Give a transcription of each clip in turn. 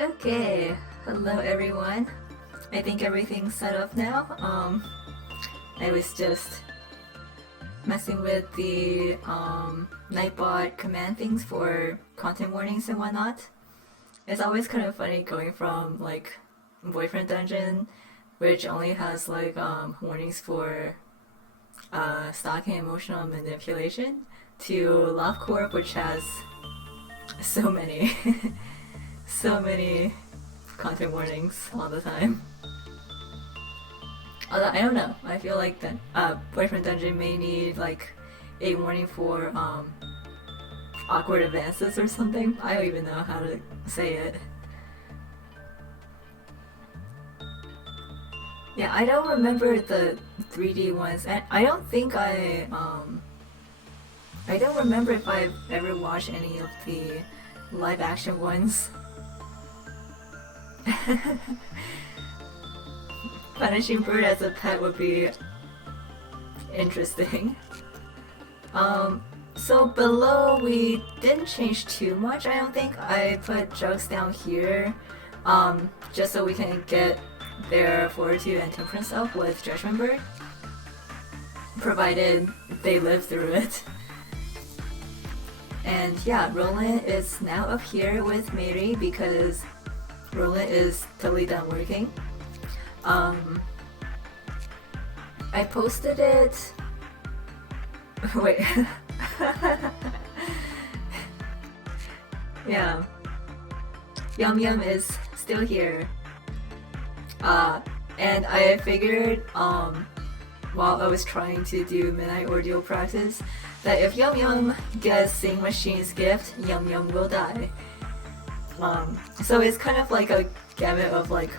Okay, hello everyone. I think everything's set up now. I was just messing with the Nightbot command things for content warnings and whatnot. It's always kind of funny going from like Boyfriend Dungeon, which only has like warnings for stalking, emotional manipulation, to Love Corp, which has so many so many content warnings all the time. Although I don't know, I feel like that Boyfriend Dungeon may need like a warning for awkward advances or something. I don't even know how to say it. Yeah, I don't remember the 3D ones, and I don't think I don't remember if I've ever watched any of the live action ones. Punishing bird as a pet would be interesting. So below we didn't change too much, I don't think. I put jugs down here just so we can get their fortitude and temperance up with Judgment Bird, provided they live through it. And yeah, Roland is now up here with Mary because Roland is totally done working. I posted it. Wait. Yeah. Yum Yum is still here. And I figured, while I was trying to do midnight ordeal practice, that if Yum Yum gets Sing Machine's gift, Yum Yum will die. So it's kind of like a gamut of like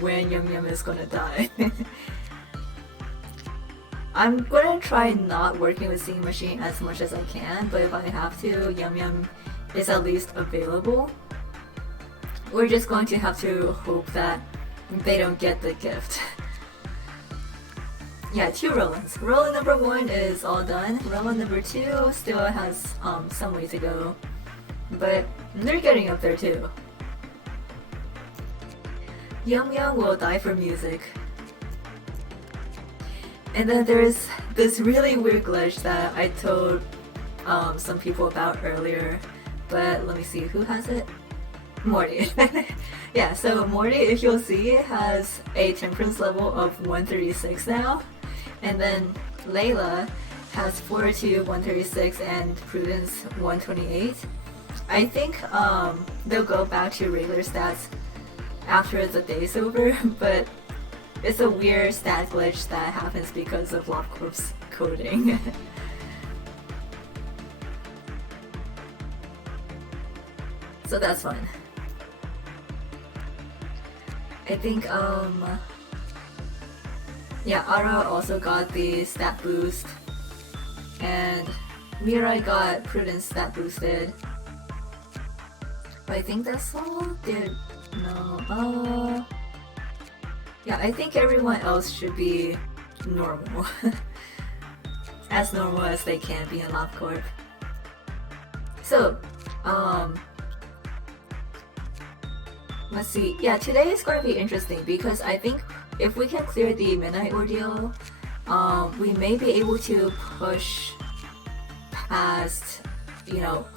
when Yum Yum is gonna die. I'm gonna try not working with Sing Machine as much as I can, but if I have to, Yum Yum is at least available. We're just going to have to hope that they don't get the gift. Yeah, 2 Rolands. Roland number 1 is all done. Roland number 2 still has some way to go, but they're getting up there too. Yum Yum will die for music. And then there's this really weird glitch that I told some people about earlier, but let me see, who has it? Morty. Yeah, so Morty, if you'll see, has a temperance level of 136 now, and then Layla has fortitude 136 and prudence 128. I think they'll go back to regular stats after the day's over, but it's a weird stat glitch that happens because of LobCorp's coding. So that's fun. I think yeah, Ara also got the stat boost, and Mirai got Prudence stat boosted. But I think that's all. No. Yeah, I think everyone else should be normal. As normal as they can be in LobCorp. So, let's see. Yeah, today is going to be interesting because I think if we can clear the Midnight Ordeal, we may be able to push past,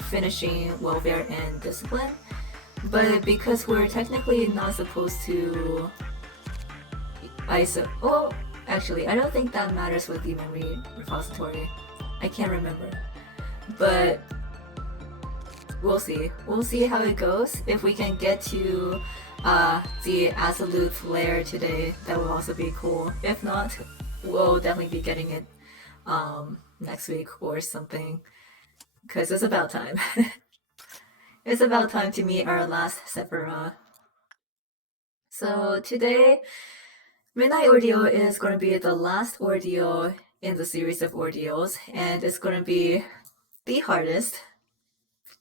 finishing Welfare and Discipline. But because we're technically not supposed to actually, I don't think that matters with the memory repository. I can't remember. But we'll see. We'll see how it goes. If we can get to the Absolute Flare today, that will also be cool. If not, we'll definitely be getting it next week or something. Because it's about time. It's about time to meet our last Sephira. So today, Midnight Ordeal is going to be the last ordeal in the series of ordeals, and it's going to be the hardest.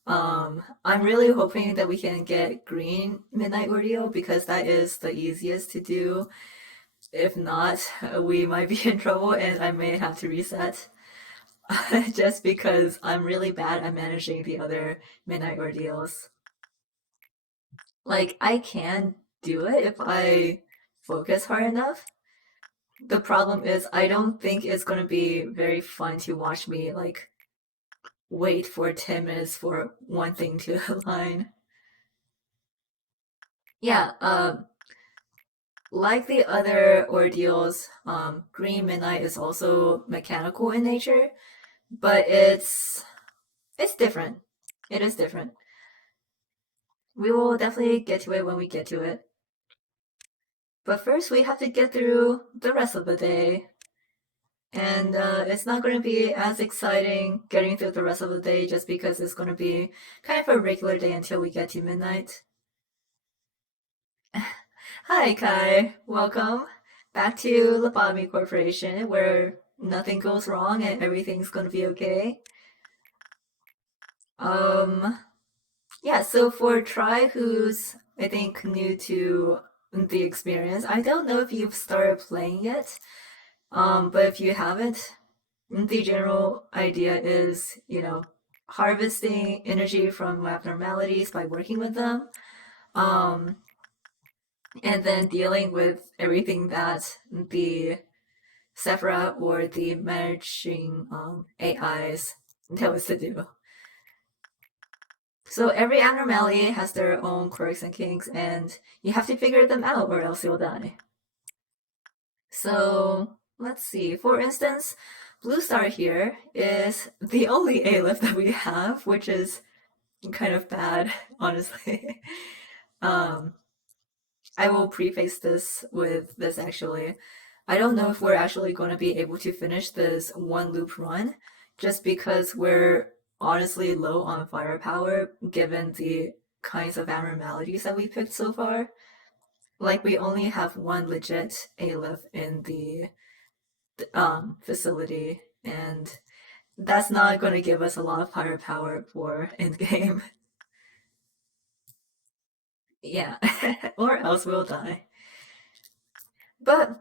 I'm really hoping that we can get green Midnight Ordeal because that is the easiest to do. If not, we might be in trouble and I may have to reset. Just because I'm really bad at managing the other Midnight Ordeals. Like, I can do it if I focus hard enough. The problem is, I don't think it's gonna be very fun to watch me, like, wait for 10 minutes for one thing to align. Yeah, like the other ordeals, Green Midnight is also mechanical in nature, but it's different. It is different. We will definitely get to it when we get to it. But first, we have to get through the rest of the day. And it's not going to be as exciting getting through the rest of the day just because it's going to be kind of a regular day until we get to midnight. Hi, Kai. Welcome back to Lobotomy Corporation, where nothing goes wrong and everything's going to be okay. Um, yeah, so for Try, who's I think new to the experience, I don't know if you've started playing yet. But if you haven't, the general idea is, harvesting energy from abnormalities by working with them, um, and then dealing with everything that the Sephira or the managing AIs tell us to do. So every abnormality has their own quirks and kinks, and you have to figure them out or else you'll die. So let's see. For instance, Blue Star here is the only A-lift that we have, which is kind of bad, honestly. um, I will preface this with this actually. I don't know if we're actually going to be able to finish this one loop run just because we're honestly low on firepower given the kinds of abnormalities that we picked so far. Like, we only have one legit A-lift in the facility, and that's not going to give us a lot of firepower for endgame. Yeah, or else we'll die. But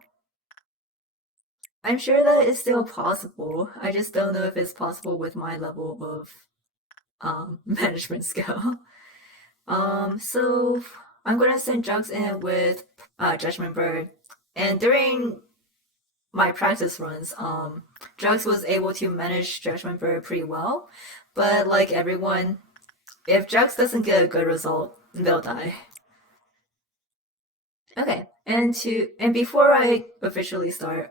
I'm sure that is still possible. I just don't know if it's possible with my level of management skill. So I'm gonna send Jugs in with Judgment Bird, and during my practice runs, Jugs was able to manage Judgment Bird pretty well, but like everyone, if Jugs doesn't get a good result, they'll die. Okay, and before I officially start,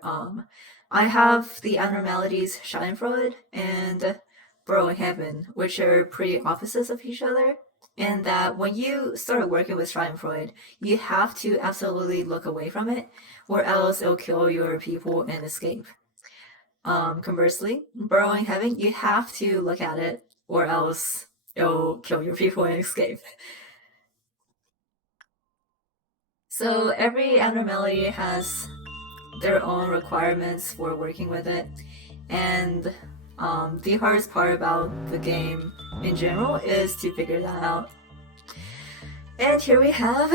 I have the abnormalities Schadenfreude, and Burrow Heaven, which are pretty opposites of each other. And that when you start working with Schadenfreude, you have to absolutely look away from it, or else it'll kill your people and escape. Conversely, Burrowing Heaven, you have to look at it, or else it'll kill your people and escape. So every abnormality has their own requirements for working with it, and the hardest part about the game in general is to figure that out. And here we have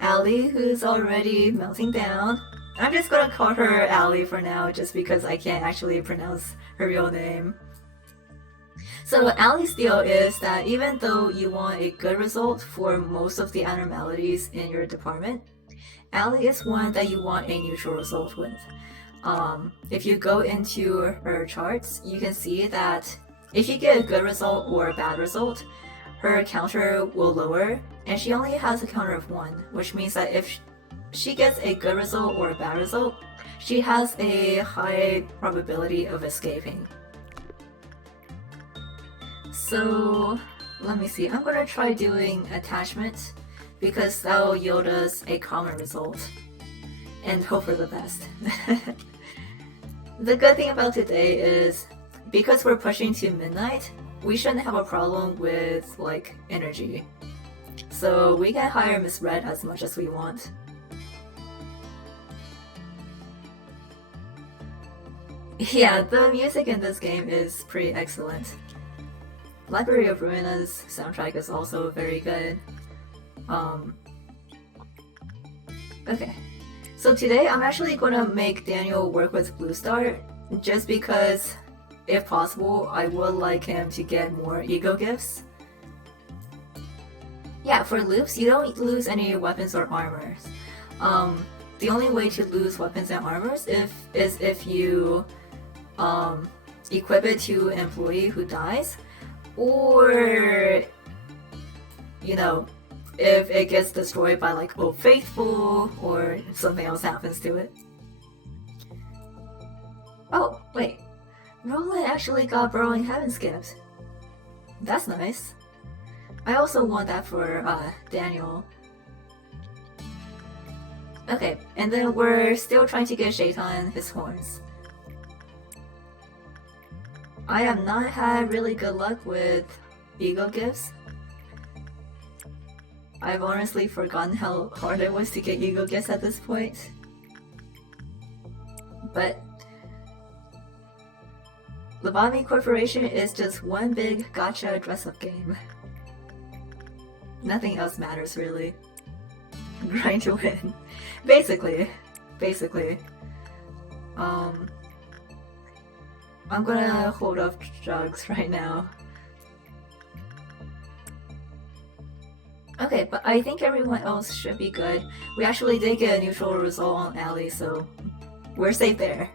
Allie, who's already melting down. I'm just gonna call her Allie for now, just because I can't actually pronounce her real name. So Allie's deal is that even though you want a good result for most of the abnormalities in your department, Allie is one that you want a neutral result with. If you go into her charts, you can see that if you get a good result or a bad result, her counter will lower, and she only has a counter of 1, which means that if she gets a good result or a bad result, she has a high probability of escaping. So let me see, I'm gonna try doing attachment because that will yield us a common result and hope for the best. The good thing about today is because we're pushing to midnight, we shouldn't have a problem with like energy. So we can hire Miss Red as much as we want. Yeah, the music in this game is pretty excellent. Library of Ruina's soundtrack is also very good. Okay. So today I'm actually gonna make Daniel work with Blue Star, just because, if possible, I would like him to get more ego gifts. Yeah, for loops, you don't lose any weapons or armors. The only way to lose weapons and armors is if you equip it to an employee who dies, or if it gets destroyed by like Old Faithful or something else happens to it. Oh, wait. Roland actually got Burrowing Heaven skipped. That's nice. I also want that for Daniel. Okay, and then we're still trying to get Shaitan his horns. I have not had really good luck with ego gifts. I've honestly forgotten how hard it was to get ego gifts at this point. But Lobotomy Corporation is just one big gacha dress-up game. Nothing else matters really. Grind to win. Basically. I'm gonna hold off drugs right now. Okay, but I think everyone else should be good. We actually did get a neutral result on Allie, so we're safe there.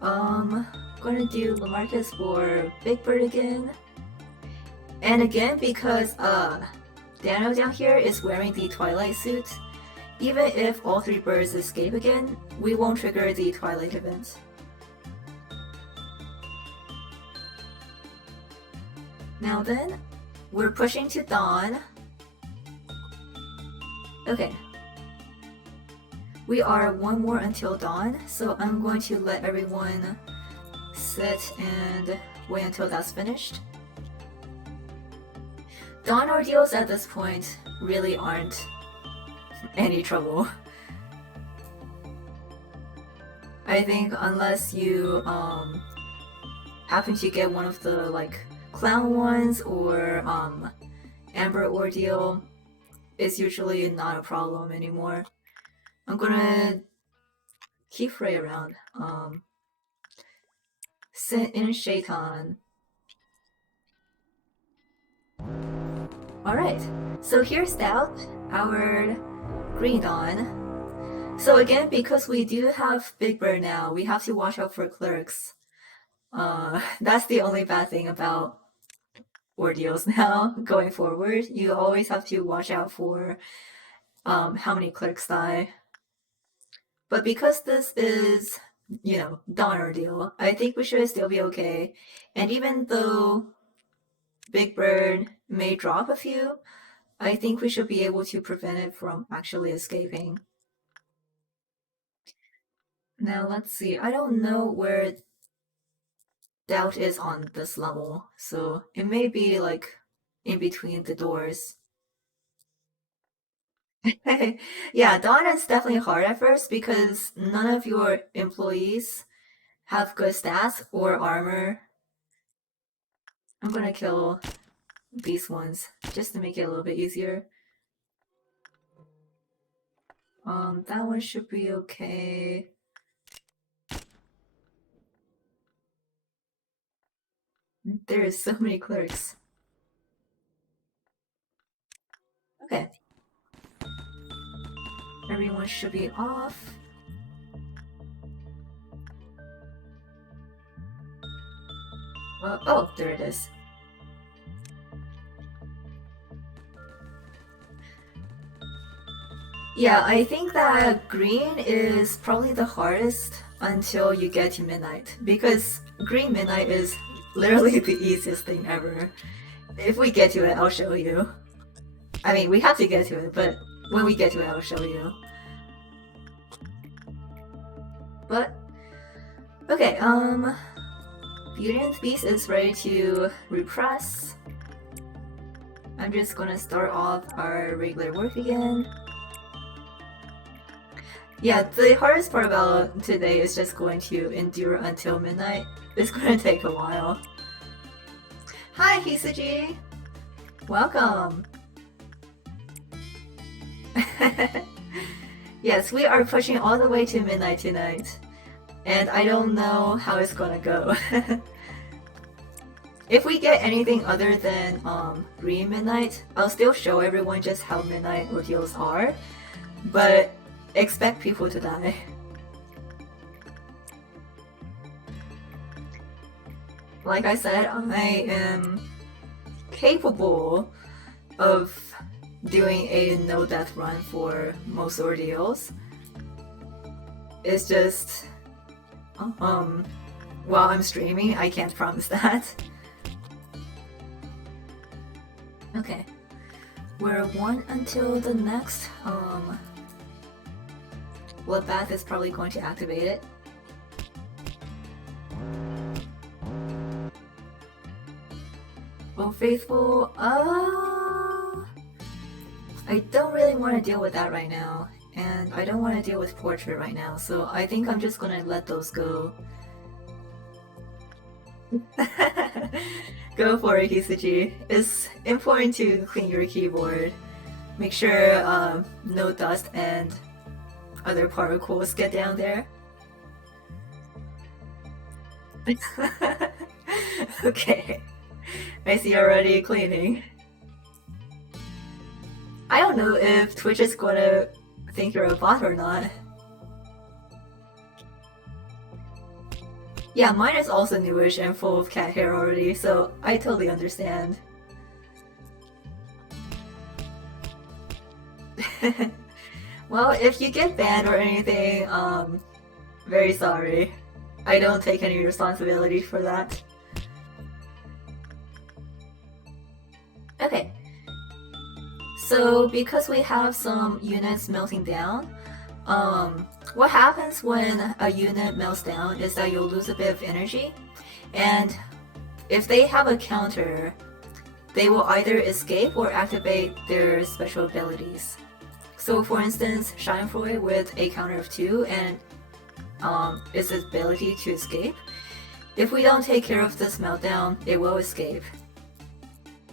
Gonna do Lamarcus for Big Bird again. And again, because Dano down here is wearing the Twilight suit, even if all 3 birds escape again, we won't trigger the Twilight event. Now then, we're pushing to dawn. Okay. We are 1 more until dawn, so I'm going to let everyone sit and wait until that's finished. Dawn ordeals at this point really aren't any trouble. I think unless you happen to get one of the like clown ones or Amber ordeal, it's usually not a problem anymore. I'm gonna keep Frey around. Sit in Shaitan. Alright, so here's Stout, our Green Dawn. So again, because we do have Big Bird now, we have to watch out for clerks. That's the only bad thing about ordeals now, going forward. You always have to watch out for how many clerks die. But because this is Dawn ordeal, I think we should still be okay. And even though Big Bird may drop a few, I think we should be able to prevent it from actually escaping. Now let's see. I don't know where Doubt is on this level, so it may be like in between the doors. Yeah, Dawn is definitely hard at first because none of your employees have good stats or armor. I'm gonna kill these ones just to make it a little bit easier. That one should be okay. There is so many clerks. Okay. Everyone should be off. Oh, there it is. Yeah, I think that green is probably the hardest until you get to midnight because green midnight is literally the easiest thing ever. If we get to it, I'll show you. I mean, we have to get to it, but when we get to it, I'll show you. But okay, Beauty and the Beast is ready to repress. I'm just gonna start off our regular work again. Yeah, the hardest part about today is just going to endure until midnight. It's gonna take a while. Hi, Hisaji! Welcome! Yes, we are pushing all the way to midnight tonight. And I don't know how it's gonna go. If we get anything other than green midnight, I'll still show everyone just how midnight ordeals are. But expect people to die. Like I said, I am capable of doing a no death run for most ordeals. It's just while I'm streaming, I can't promise that. Okay. We're one until the next Bloodbath is probably going to activate it. Oh, Faithful, I don't really want to deal with that right now, and I don't want to deal with Portrait right now, so I think I'm just gonna let those go. Go for it, Hisaji. It's important to clean your keyboard. Make sure no dust and other particles get down there. Okay. I see you're already cleaning. I don't know if Twitch is gonna think you're a bot or not. Yeah, mine is also newish and full of cat hair already, so I totally understand. Well, if you get banned or anything, very sorry. I don't take any responsibility for that. Okay. So because we have some units melting down, what happens when a unit melts down is that you'll lose a bit of energy, and if they have a counter, they will either escape or activate their special abilities. So for instance, Schadenfreude with a counter of 2 and its ability to escape, if we don't take care of this meltdown, it will escape.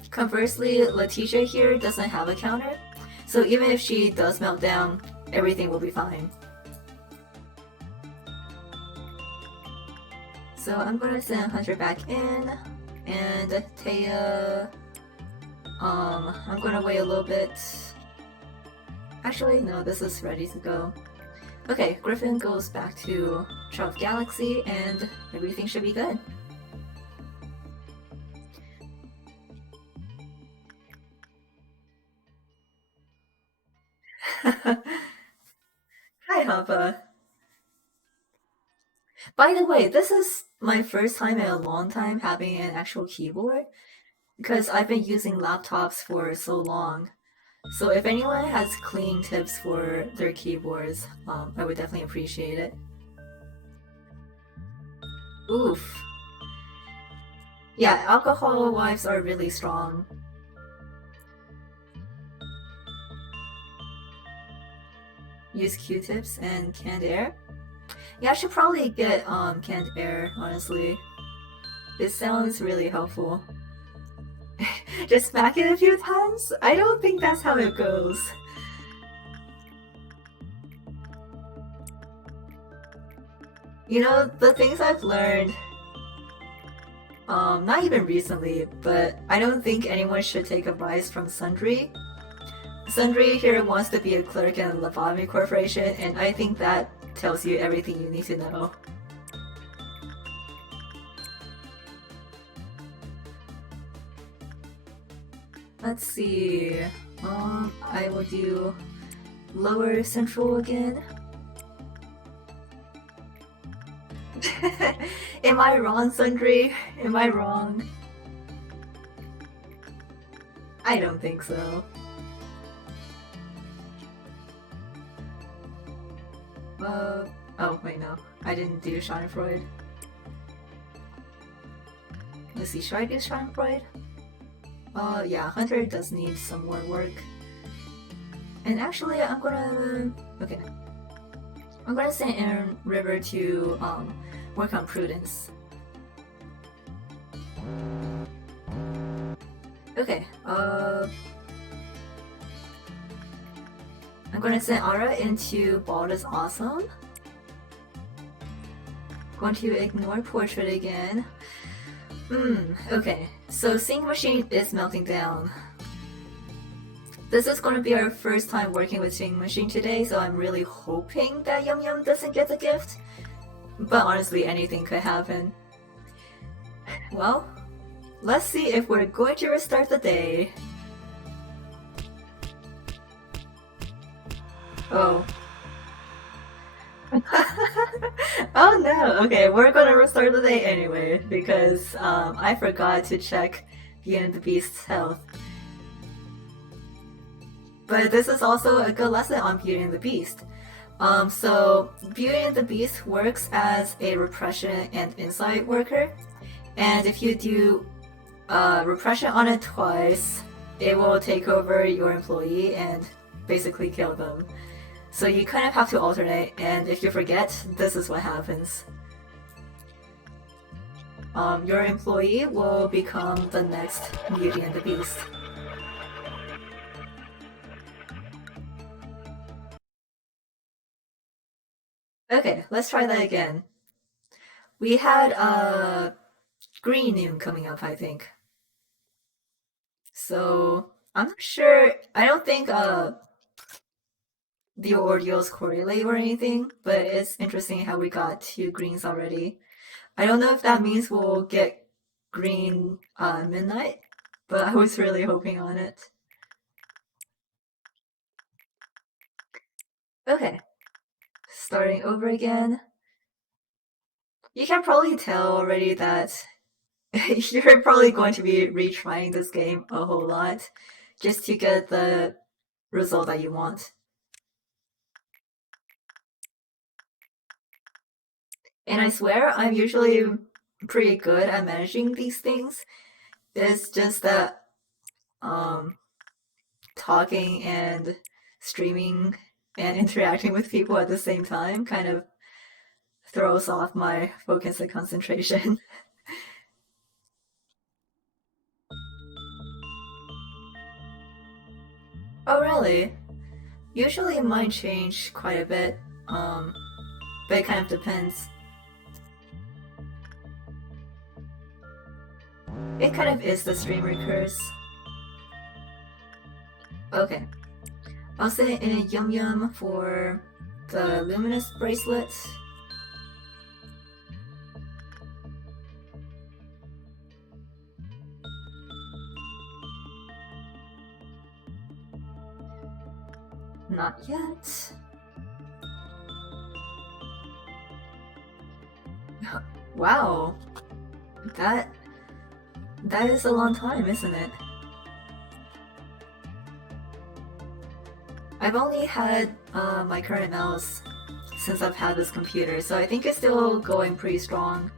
Conversely, Letitia here doesn't have a counter, so even if she does melt down, everything will be fine. So I'm gonna send Hunter back in, and Taya, I'm gonna wait a little bit. Actually, no, this is ready to go. Okay, Griffin goes back to Child Galaxy, and everything should be good. Hi, Hoppa. By the way, this is my first time in a long time having an actual keyboard because I've been using laptops for so long. So if anyone has cleaning tips for their keyboards, I would definitely appreciate it. Oof. Yeah, alcohol wipes are really strong. Use Q-tips and canned air. Yeah, I should probably get canned air, honestly. It sounds really helpful. Just smack it a few times? I don't think that's how it goes. You know, the things I've learned, not even recently, but I don't think anyone should take advice from Sundry. Sundry here wants to be a clerk in the Lobotomy Corporation, and I think that tells you everything you need to know. Let's see. I will do lower central again. Am I wrong, Sundry? Am I wrong? I don't think so. Oh wait, no. I didn't do Schadenfreude. Let's see, should I do Schadenfreude? Yeah, Hunter does need some more work. And actually, I'm gonna... Okay. I'm gonna send Aaron River to, work on Prudence. Okay, I'm gonna send Ara into Bald is Awesome. Going to ignore Portrait again. Okay. So Sing Machine is melting down. This is going to be our first time working with Sing Machine today, so I'm really hoping that Yum Yum doesn't get the gift. But honestly, anything could happen. Well, let's see if we're going to restart the day. Oh. Oh no! Okay, we're gonna restart the day anyway, because I forgot to check Beauty and the Beast's health. But this is also a good lesson on Beauty and the Beast. So Beauty and the Beast works as a repression and insight worker, and if you do repression on it twice, it will take over your employee and basically kill them. So you kind of have to alternate, and if you forget, this is what happens. Your employee will become the next Beauty and the Beast. Okay, let's try that again. We had Green Noon coming up, I think. So I'm not sure. I don't think the ordeals correlate or anything, but it's interesting how we got two greens already. I don't know if that means we'll get green midnight, but I was really hoping on it. Okay, starting over again. You can probably tell already that you're probably going to be retrying this game a whole lot just to get the result that you want. And I swear, I'm usually pretty good at managing these things. It's just that talking and streaming and interacting with people at the same time kind of throws off my focus and concentration. Oh, really? Usually mine change quite a bit, but it kind of depends. It kind of is the streamer curse. Okay. I'll say in a Yum Yum for the Luminous Bracelet. Not yet. Wow, that is a long time, isn't it? I've only had my current mouse since I've had this computer, so I think it's still going pretty strong.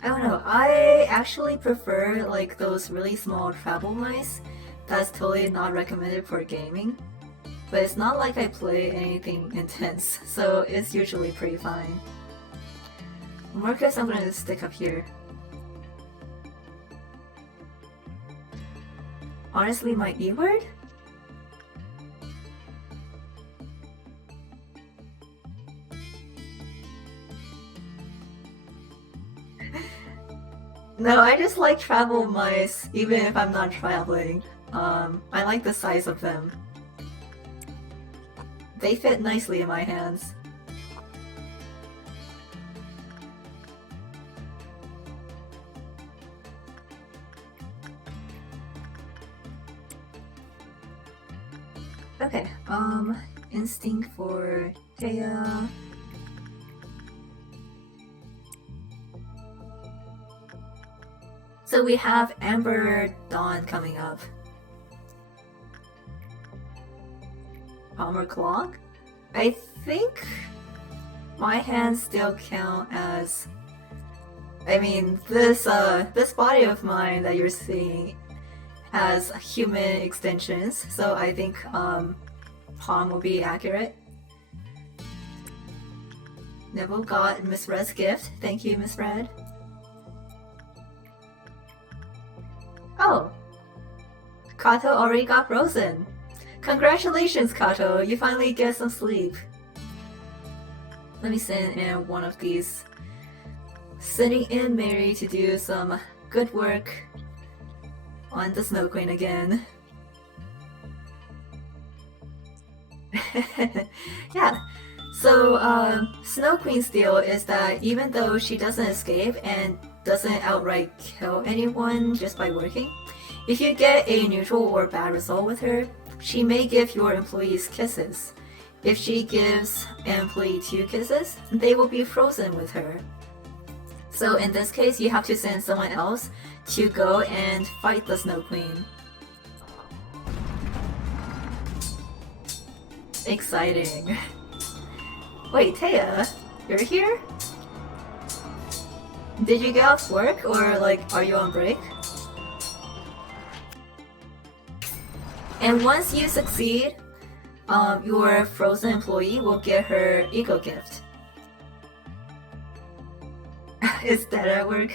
I don't know, I actually prefer like those really small travel mice. That's totally not recommended for gaming. But it's not like I play anything intense, so it's usually pretty fine. Marcus, I'm gonna stick up here. Honestly, my E word? No, I just like travel mice, even if I'm not traveling. I like the size of them. They fit nicely in my hands. Okay, instinct for Taya. So we have Amber Dawn coming up. Armor Clock? I think my hands still count as... I mean, this body of mine that you're seeing has human extensions, so I think palm will be accurate. Neville got Miss Red's gift. Thank you, Miss Red. Oh! Kato already got frozen! Congratulations, Kato! You finally get some sleep. Let me send in one of these. Sending in Mary to do some good work on the Snow Queen again. Yeah, so Snow Queen's deal is that even though she doesn't escape and doesn't outright kill anyone just by working, if you get a neutral or bad result with her, she may give your employees kisses. If she gives an employee 2 kisses, they will be frozen with her. So in this case, you have to send someone else to go and fight the Snow Queen. Exciting. Wait, Taya, you're here? Did you get off work, or like, are you on break? And once you succeed, your frozen employee will get her ego gift. Is that at work?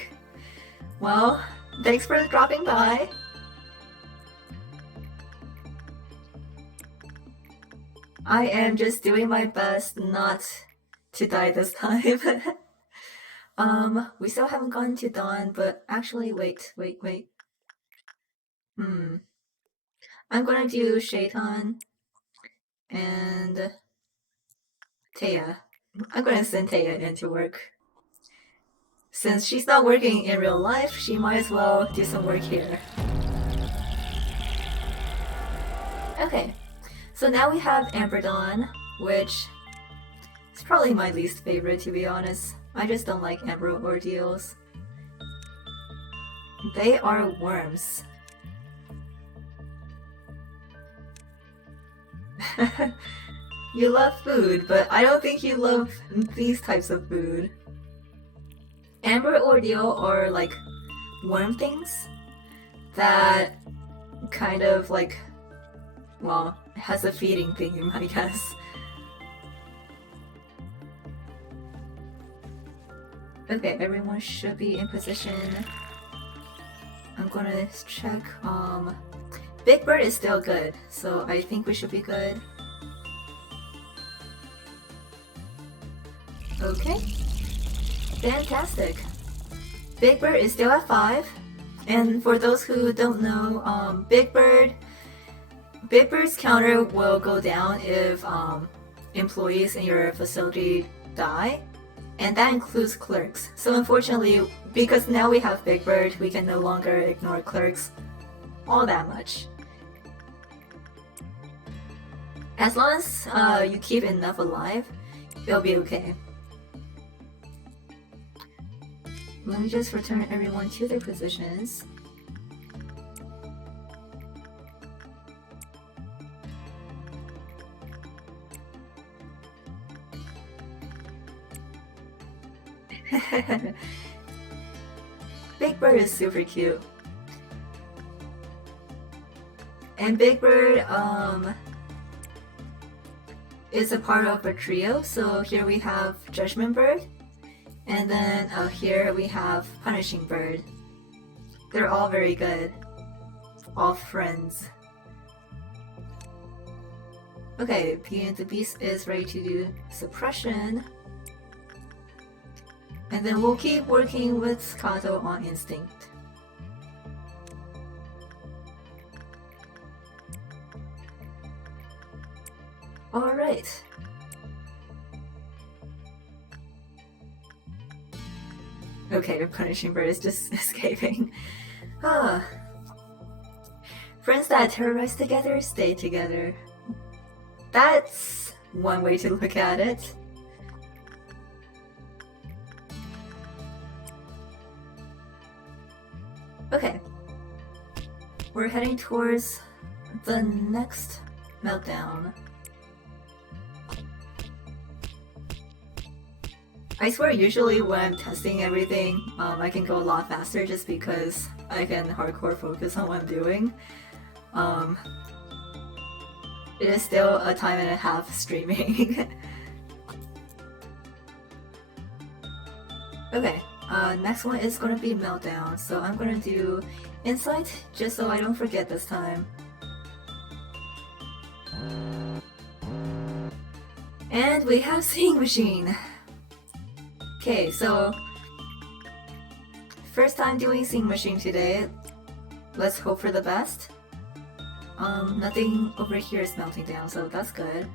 Well, thanks for dropping by. I am just doing my best not to die this time. We still haven't gotten to Dawn, but actually, wait. I'm gonna do Shaitan and Taya. I'm gonna send Taya into work. Since she's not working in real life, she might as well do some work here. Okay, so now we have Amber Dawn, which is probably my least favorite, to be honest. I just don't like Amber ordeals. They are worms. You love food, but I don't think you love these types of food. Amber ordeal are like worm things that kind of like, well, has a feeding theme, I guess. Okay, everyone should be in position. I'm gonna check, Big Bird is still good, so I think we should be good. Okay. Fantastic. Big Bird is still at 5. And for those who don't know, Big Bird's counter will go down if employees in your facility die. And that includes clerks. So unfortunately, because now we have Big Bird, we can no longer ignore clerks all that much. As long as you keep enough alive, it'll be okay. Let me just return everyone to their positions. Big Bird is super cute. And Big Bird is a part of a trio. So here we have Judgment Bird, and then here we have Punishing Bird. They're all very good. All friends. Okay, Beauty and the Beast is ready to do suppression. And then we'll keep working with Kato on Instinct. Alright. Okay, the Punishing Bird is just escaping. Friends that terrorize together, stay together. That's one way to look at it. Okay. We're heading towards the next meltdown. I swear usually when I'm testing everything, I can go a lot faster just because I can hardcore focus on what I'm doing. It is still a time and a half streaming. Okay, next one is gonna be Meltdown, so I'm gonna do Insight just so I don't forget this time. And we have Seeing Machine. Okay, so first time doing Seeing Machine today. Let's hope for the best. Nothing over here is melting down, so that's good.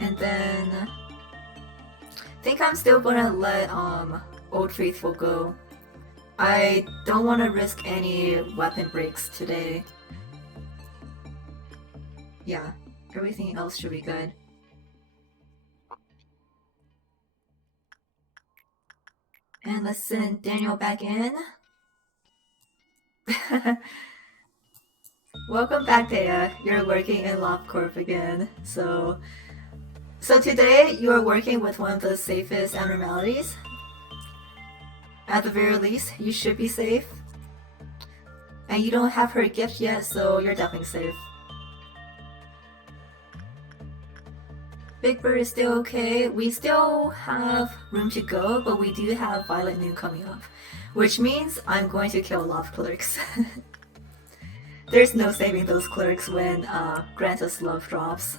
And then I think I'm still gonna let Old Faithful go. I don't want to risk any weapon breaks today. Yeah, everything else should be good. And let's send Daniel back in. Welcome back, Dea. You're working in LobCorp again. So today you are working with one of the safest abnormalities. At the very least, you should be safe. And you don't have her gift yet, so you're definitely safe. Big Bird is still okay. We still have room to go, but we do have Violet Noon coming up. Which means I'm going to kill a lot of clerks. There's no saving those clerks when Granta's love drops.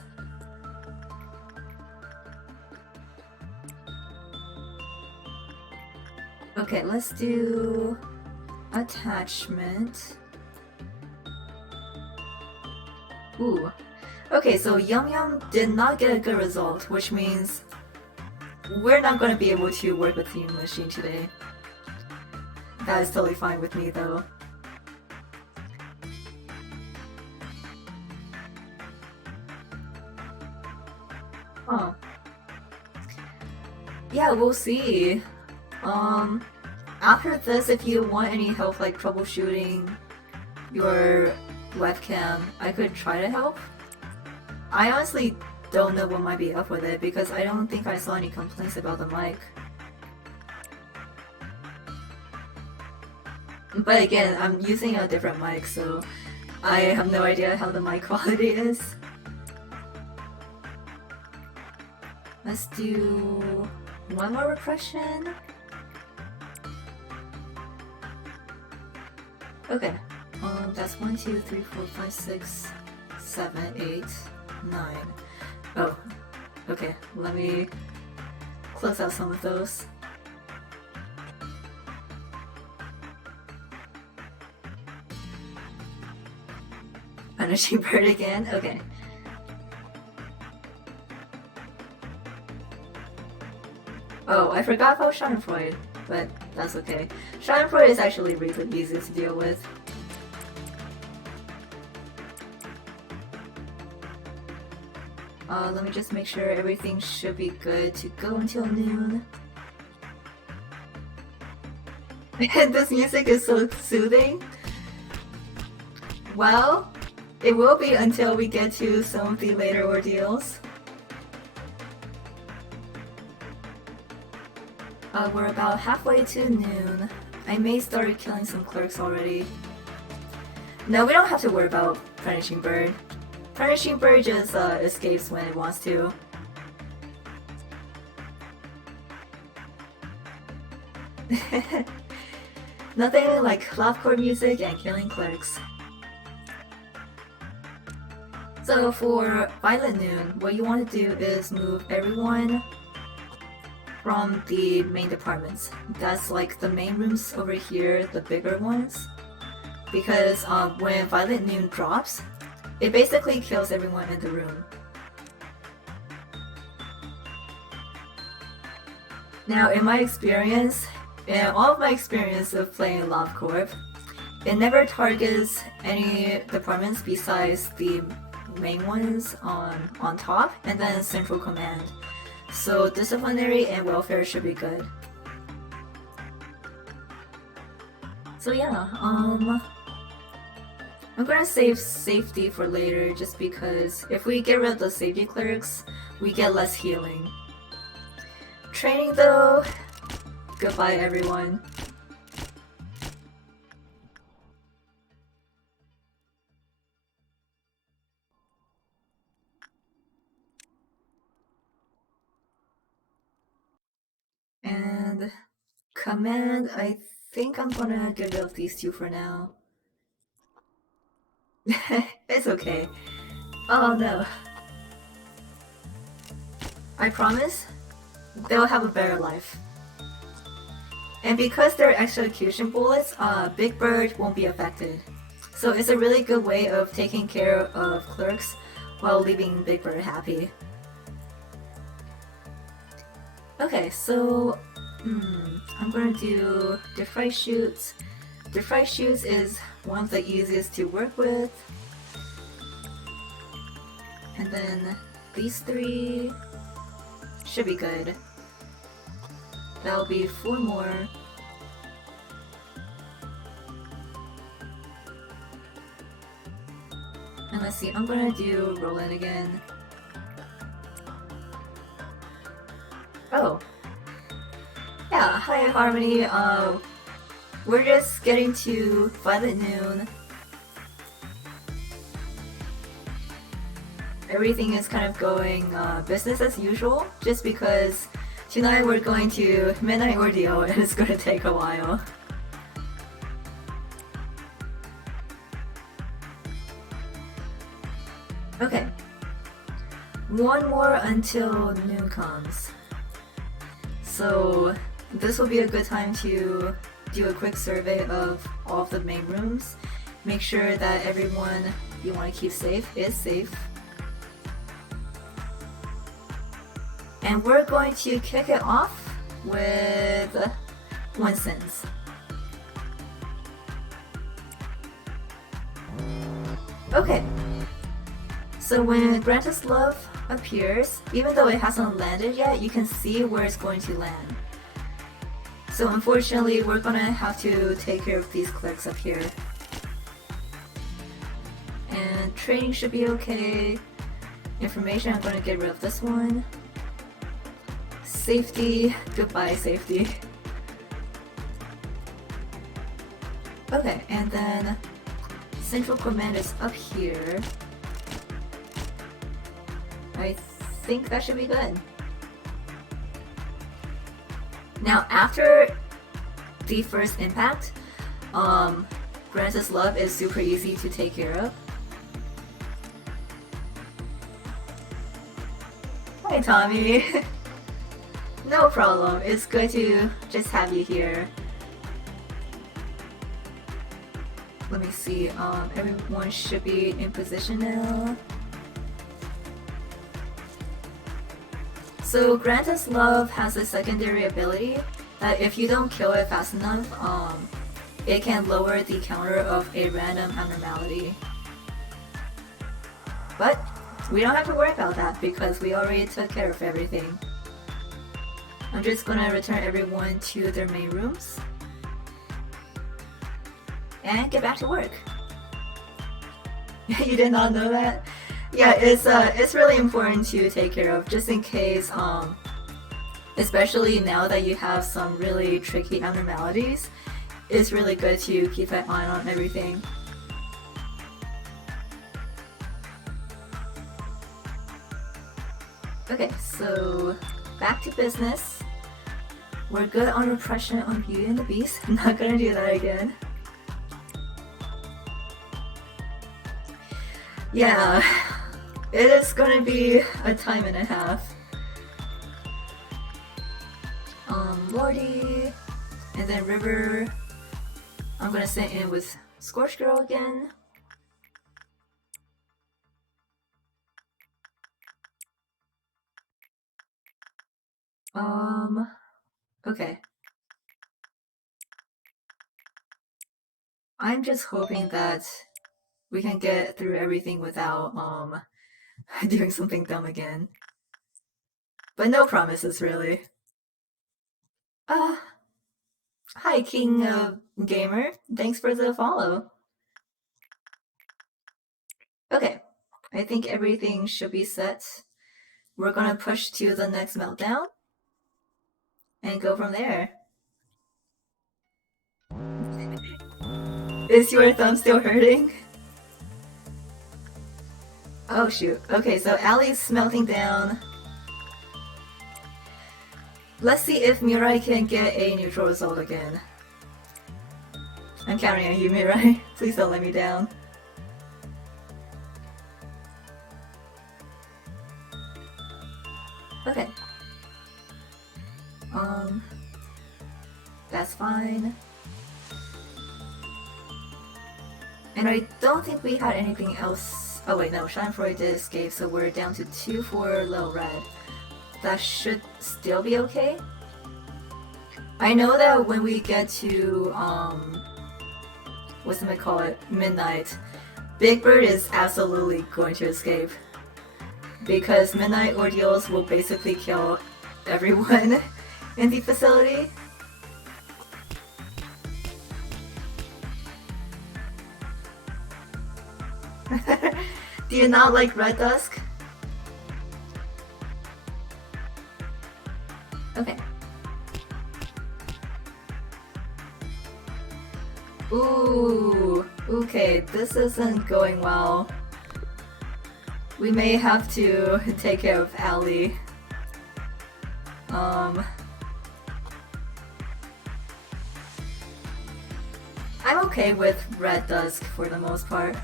Okay, let's do attachment. Ooh. Okay, so Yum Yum did not get a good result, which means we're not going to be able to work with Seeing Machine today. That is totally fine with me though. Huh. Yeah, we'll see. After this, if you want any help like troubleshooting your webcam, I could try to help. I honestly don't know what might be up with it because I don't think I saw any complaints about the mic. But again, I'm using a different mic, so I have no idea how the mic quality is. Let's do one more repression. Okay, that's 1, 2, 3, 4, 5, 6, 7, 8, 9. Oh, okay, let me close out some of those. Punishing Bird again? Okay. Oh, I forgot about Schadenfreude, but that's okay. Schadenfreude is actually really easy to deal with. Let me just make sure everything should be good to go until noon. This music is so soothing. Well, it will be until we get to some of the later ordeals. We're about halfway to noon. I may start killing some clerks already. No, we don't have to worry about Punishing Bird. Punishing Bird just escapes when it wants to. Nothing like loudcore music and killing clerks. So for Violet Noon, what you want to do is move everyone from the main departments. That's like the main rooms over here, the bigger ones. Because when Violet Noon drops, it basically kills everyone in the room. Now in my experience, in all of my experience of playing LobCorp, it never targets any departments besides the main ones on top and then Central Command. So disciplinary and welfare should be good. So yeah, I'm gonna save safety for later just because if we get rid of the safety clerks, we get less healing. Training though, goodbye everyone. And command, I think I'm gonna get rid of these two for now. It's okay. Oh no. I promise, they'll have a better life. And because they're execution bullets, Big Bird won't be affected. So it's a really good way of taking care of clerks while leaving Big Bird happy. Okay, so I'm gonna do Defry Shoots. Defry Shoots is one of the easiest to work with. And then these three should be good. That'll be 4 more. And let's see, I'm gonna do Roland again. Oh. Yeah, hi Harmony. We're just getting to Violet Noon. Everything is kind of going business as usual, just because tonight we're going to Midnight Ordeal and it's going to take a while. Okay. 1 more until noon comes. So this will be a good time to do a quick survey of all of the main rooms. Make sure that everyone you want to keep safe is safe. And we're going to kick it off with Winston's. Okay. So when Grantus Love appears, even though it hasn't landed yet, you can see where it's going to land. So unfortunately, we're gonna have to take care of these clerks up here. And training should be okay. Information, I'm gonna get rid of this one. Safety, goodbye safety. Okay, and then Central Command is up here. I think that should be good. Now after the first impact, Grantus Love is super easy to take care of. Hi Tommy! No problem, it's good to just have you here. Let me see, everyone should be in position now. So Grantus Love has a secondary ability that if you don't kill it fast enough, it can lower the counter of a random abnormality. But we don't have to worry about that because we already took care of everything. I'm just gonna return everyone to their main rooms and get back to work. You did not know that? Yeah, it's really important to take care of just in case, especially now that you have some really tricky abnormalities. It's really good to keep an eye on everything. Okay, so back to business. We're good on repression on Beauty and the Beast. I'm not gonna do that again. Yeah, it is gonna be a time and a half. Lordy, and then River. I'm gonna sit in with Scorch Girl again. Okay. I'm just hoping that we can get through everything without, doing something dumb again. But no promises, really. Hi, King Gamer. Thanks for the follow. Okay, I think everything should be set. We're gonna push to the next meltdown and go from there. Is your thumb still hurting? Oh shoot. Okay, so Allie's melting down. Let's see if Mirai can get a neutral result again. I'm counting on you, Mirai. Please don't let me down. Okay. That's fine. And I don't think we had anything else. Oh wait, no, Schadenfreude did escape, so we're down to 2 for low red. That should still be okay. I know that when we get to, what's it call it, midnight, Big Bird is absolutely going to escape. Because midnight ordeals will basically kill everyone in the facility. Do you not like Red Dusk? Okay. Ooh, okay, this isn't going well. We may have to take care of Allie. I'm okay with Red Dusk for the most part.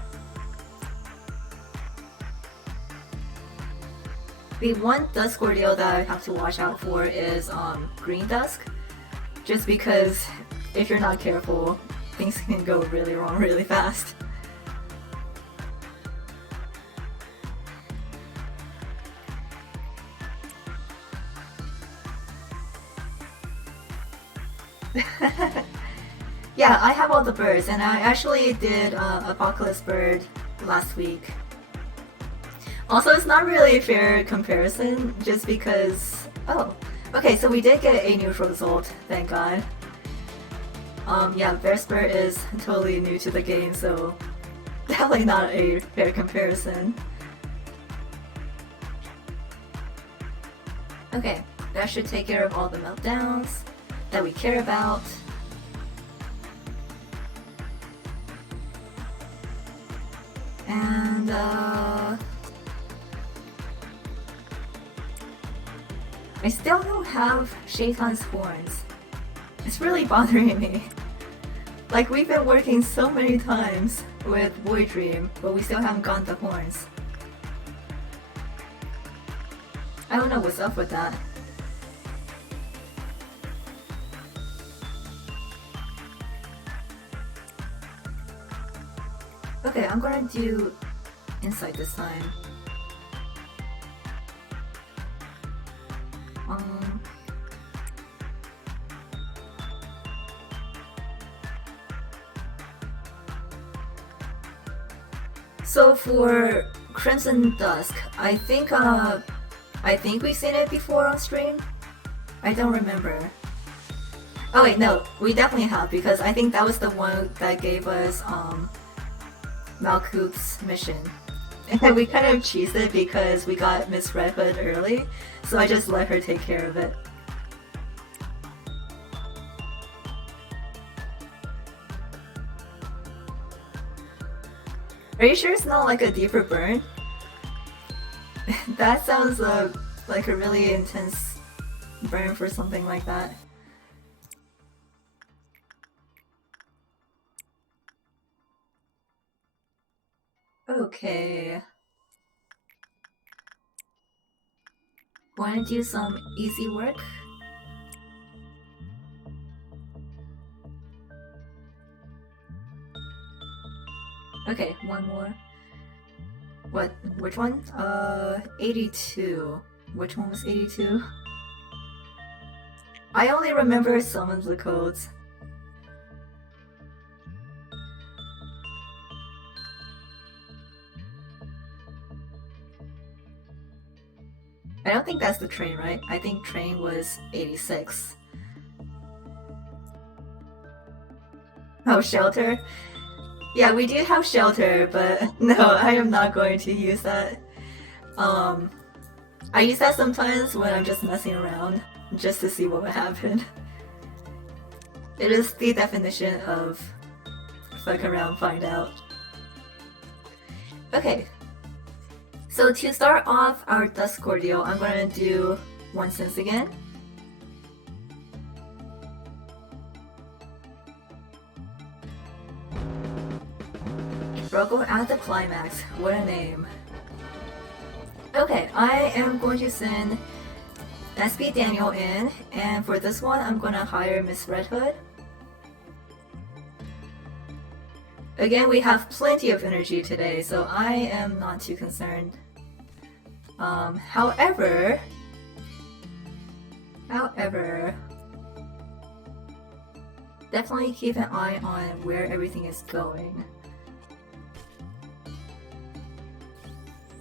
The one Dusk ordeal that I have to watch out for is Green Dusk. Just because if you're not careful, things can go really wrong really fast. Yeah, I have all the birds, and I actually did Apocalypse Bird last week. Also, it's not really a fair comparison, just because... Oh, okay, so we did get a neutral result, thank god. Yeah, Vesper is totally new to the game, so definitely not a fair comparison. Okay, that should take care of all the meltdowns that we care about. And, I still don't have Shaitan's horns. It's really bothering me. Like, we've been working so many times with Void Dream, but we still haven't gotten the horns. I don't know what's up with that. Okay, I'm gonna do Insight this time. So for Crimson Dusk. I think we've seen it before on stream. I don't remember. Oh wait, no, we definitely have, because I think that was the one that gave us Malkuth's mission. And we kind of cheesed it because we got Miss Red Hood early, so I just let her take care of it. Are you sure it's not like a deeper burn? That sounds like a really intense burn for something like that. Okay. Wanna do some easy work? Okay, one more. What? Which one? 82. Which one was 82? I only remember some of the codes. I don't think that's the train, right? I think train was 86. Oh, shelter? Yeah, we do have shelter, but no, I am not going to use that. I use that sometimes when I'm just messing around, just to see what would happen. It is the definition of fuck around, find out. Okay, so to start off our Dusk Cordial, I'm gonna do 1 sense again. Struggle at the climax, what a name. Okay, I am going to send SB Daniel in, and for this one I'm gonna hire Miss Red Hood. Again, we have plenty of energy today, so I am not too concerned. However, definitely keep an eye on where everything is going.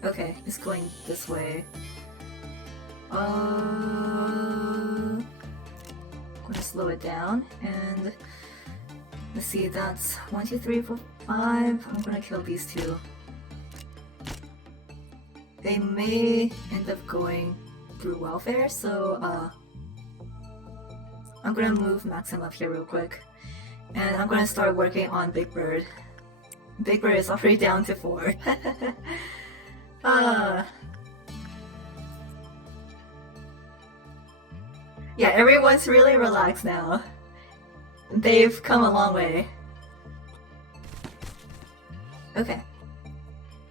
Okay, it's going this way. I'm gonna slow it down, and let's see, that's 1, 2, 3, 4, 5. I'm gonna kill these two. They may end up going through welfare, so I'm gonna move Maxim up here real quick. And I'm gonna start working on Big Bird. Big Bird is already down to 4. Yeah, everyone's really relaxed now. They've come a long way. Okay.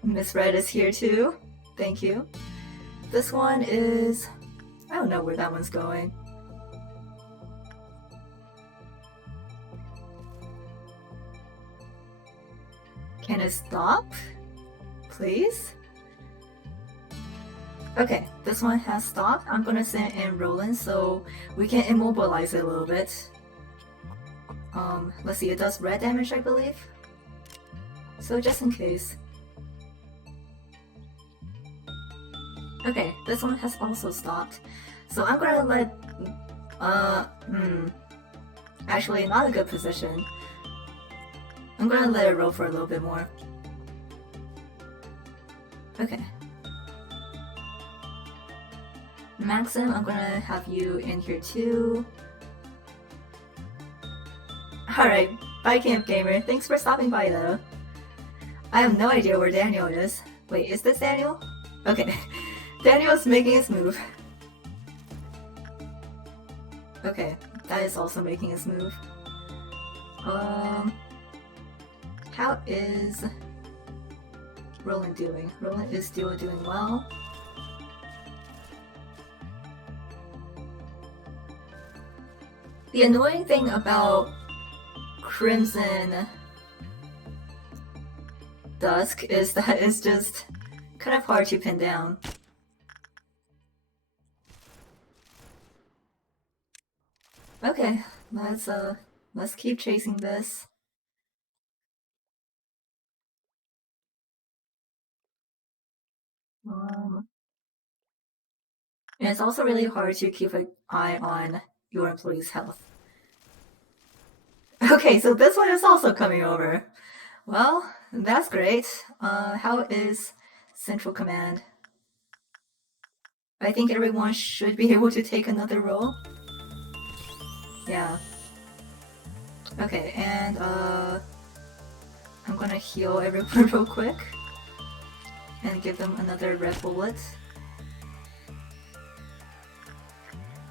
Miss Red is here too. Thank you. This one is... I don't know where that one's going. Can it stop? Please? Okay, this one has stopped. I'm gonna send in Roland so we can immobilize it a little bit. Let's see, it does red damage, I believe. So just in case. Okay, this one has also stopped. So I'm gonna let... Actually, not a good position. I'm gonna let it roll for a little bit more. Okay. Maxim, I'm gonna have you in here too. Alright, bye Camp Gamer. Thanks for stopping by though. I have no idea where Daniel is. Wait, is this Daniel? Okay. Daniel's making his move. Okay, that is also making his move. How is Roland doing? Roland is still doing well. The annoying thing about Crimson Dusk is that it's just kind of hard to pin down. Okay, let's keep chasing this. And it's also really hard to keep an eye on your employees' health. Okay, so this one is also coming over. Well, that's great. How is Central Command? I think everyone should be able to take another roll. Yeah. Okay, and I'm gonna heal everyone real quick and give them another red bullet.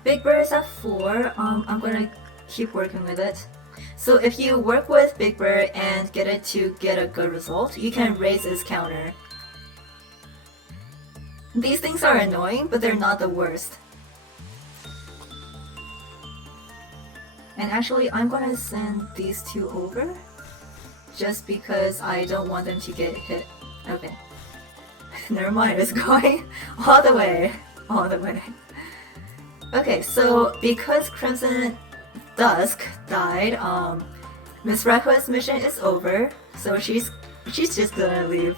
Big Bird is at 4. I'm gonna keep working with it. So if you work with Big Bird and get it to get a good result, you can raise its counter. These things are annoying, but they're not the worst. And actually, I'm gonna send these two over just because I don't want them to get hit. Okay. Never mind, it's going all the way. All the way. Okay, so because Crimson Dusk died, Miss Requa's mission is over, so she's just gonna leave.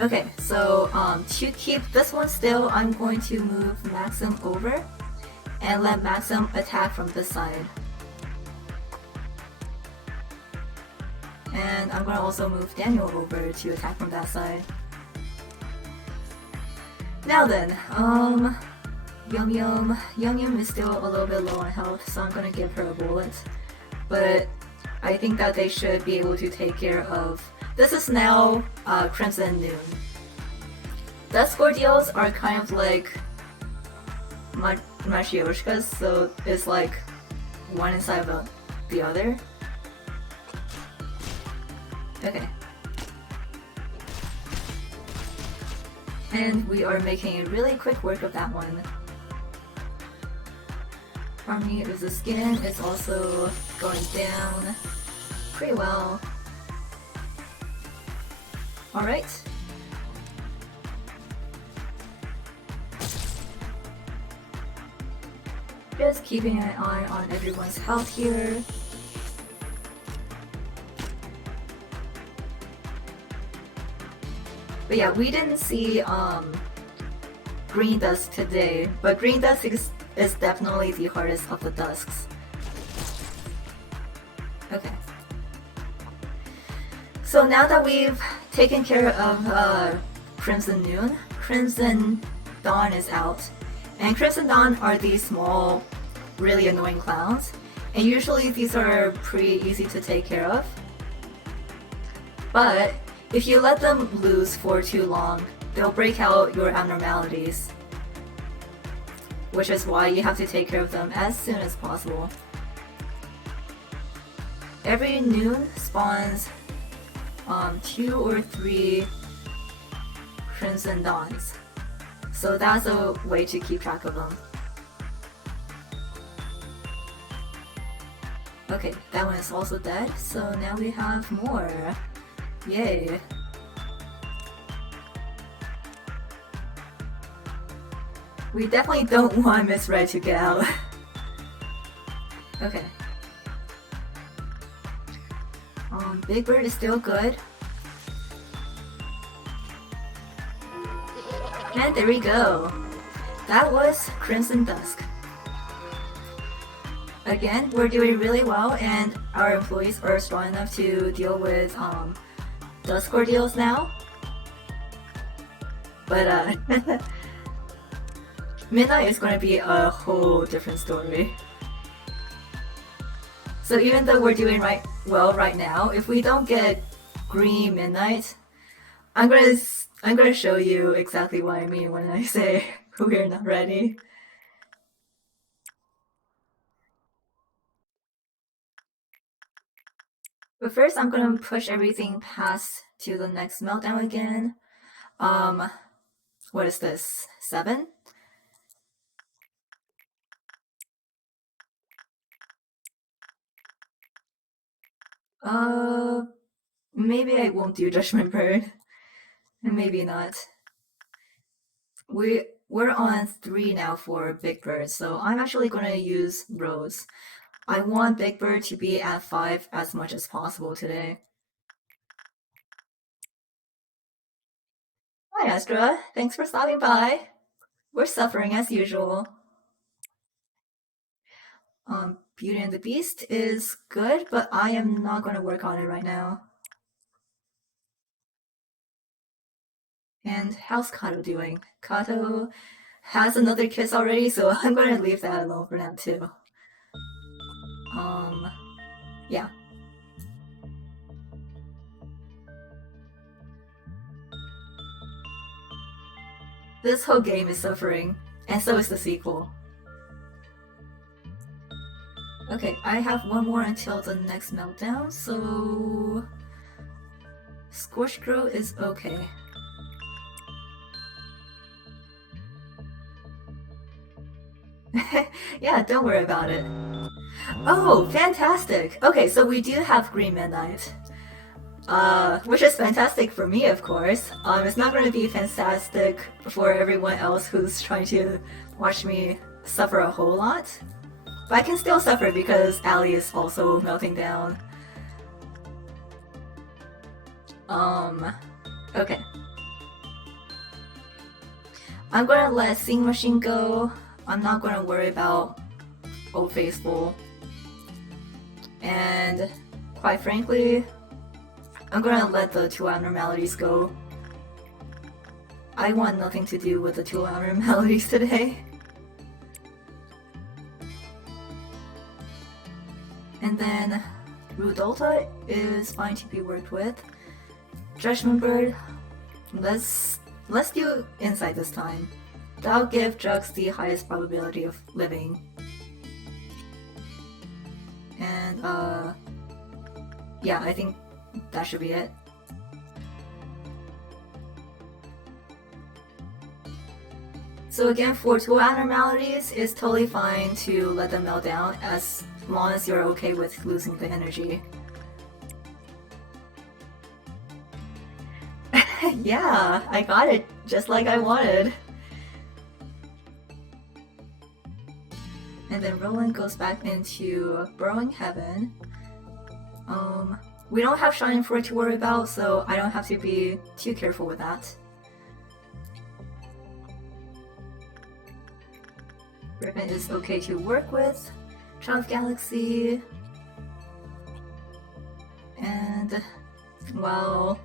Okay, so to keep this one still, I'm going to move Maxim over and let Maxim attack from this side. And I'm gonna also move Daniel over to attack from that side. Now then, Yum Yum is still a little bit low on health, so I'm gonna give her a bullet. But I think that they should be able to take care of. This is now Crimson Noon. Dusk Ordeals are kind of like Mashioshkas, so it's like one inside of the other. Okay. And we are making really quick work of that one. Harmony is the skin, it's also going down pretty well. Alright. Just keeping an eye on everyone's health here. But yeah, we didn't see Green Dusk today, but Green Dusk is definitely the hardest of the Dusks. Okay. So now that we've taken care of Crimson Noon, Crimson Dawn is out. And Crimson Dawn are these small, really annoying clowns. And usually these are pretty easy to take care of. But if you let them loose for too long, they'll break out your abnormalities. Which is why you have to take care of them as soon as possible. Every noon spawns 2 or 3 Crimson Dawns. So that's a way to keep track of them. Okay, that one is also dead, so now we have more. Yay! We definitely don't want Miss Red to get out. Okay. Big Bird is still good. And there we go. That was Crimson Dusk. Again, we're doing really well and our employees are strong enough to deal with Dusk Ordeals now. But Midnight is going to be a whole different story. So even though we're doing well right now, if we don't get Green Midnight, I'm gonna show you exactly what I mean when I say we're not ready. But first, I'm gonna push everything past to the next meltdown again. What is this? 7? Maybe I won't do Judgment Bird. Maybe not. We're on 3 now for Big Bird, so I'm actually gonna use Rose. I want Big Bird to be at 5 as much as possible today. Hi, Astra. Thanks for stopping by. We're suffering as usual. Beauty and the Beast is good, but I am not going to work on it right now. And how's Kato doing? Kato has another kiss already, so I'm going to leave that alone for now too. Yeah. This whole game is suffering, and so is the sequel. Okay, I have one more until the next meltdown, so Scorched Grow is okay. Yeah, don't worry about it. Oh, fantastic! Okay, so we do have Green Midnight. Which is fantastic for me, of course. It's not going to be fantastic for everyone else who's trying to watch me suffer a whole lot. But I can still suffer because Ali is also melting down. Okay. I'm gonna let Sing Machine go. I'm not gonna worry about Old Faithful. And quite frankly, I'm gonna let the two abnormalities go. I want nothing to do with the two abnormalities today. And then Rudolta is fine to be worked with. Judgment Bird, let's do Insight this time. That'll give Jugs the highest probability of living. And yeah, I think that should be it. So again, for two abnormalities, it's totally fine to let them melt down as long as you're okay with losing the energy. Yeah, I got it just like I wanted. And then Roland goes back into Burrowing Heaven. We don't have Shining Fork to worry about, so I don't have to be too careful with that. Ribbon is okay to work with. Child of Galaxy. And, well...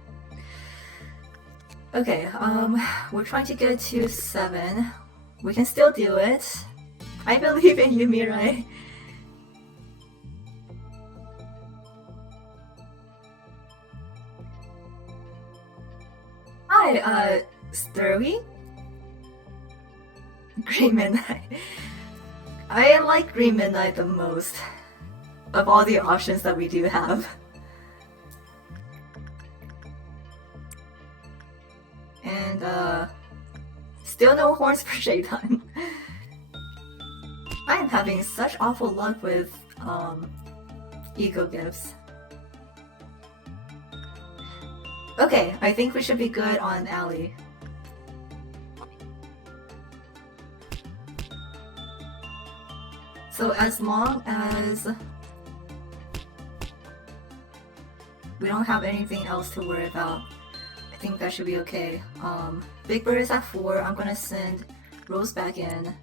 Okay, we're trying to get to 7. We can still do it. I believe in you, Mirai. Hi, Sturwy? Green Midnight. I like Green Midnight the most of all the options that we do have. And, still no horns for Shaitan. I am having such awful luck with, ego gifts. Okay, I think we should be good on Ali. So as long as we don't have anything else to worry about, I think that should be okay. Big Bird is at 4. I'm gonna send Rose back in.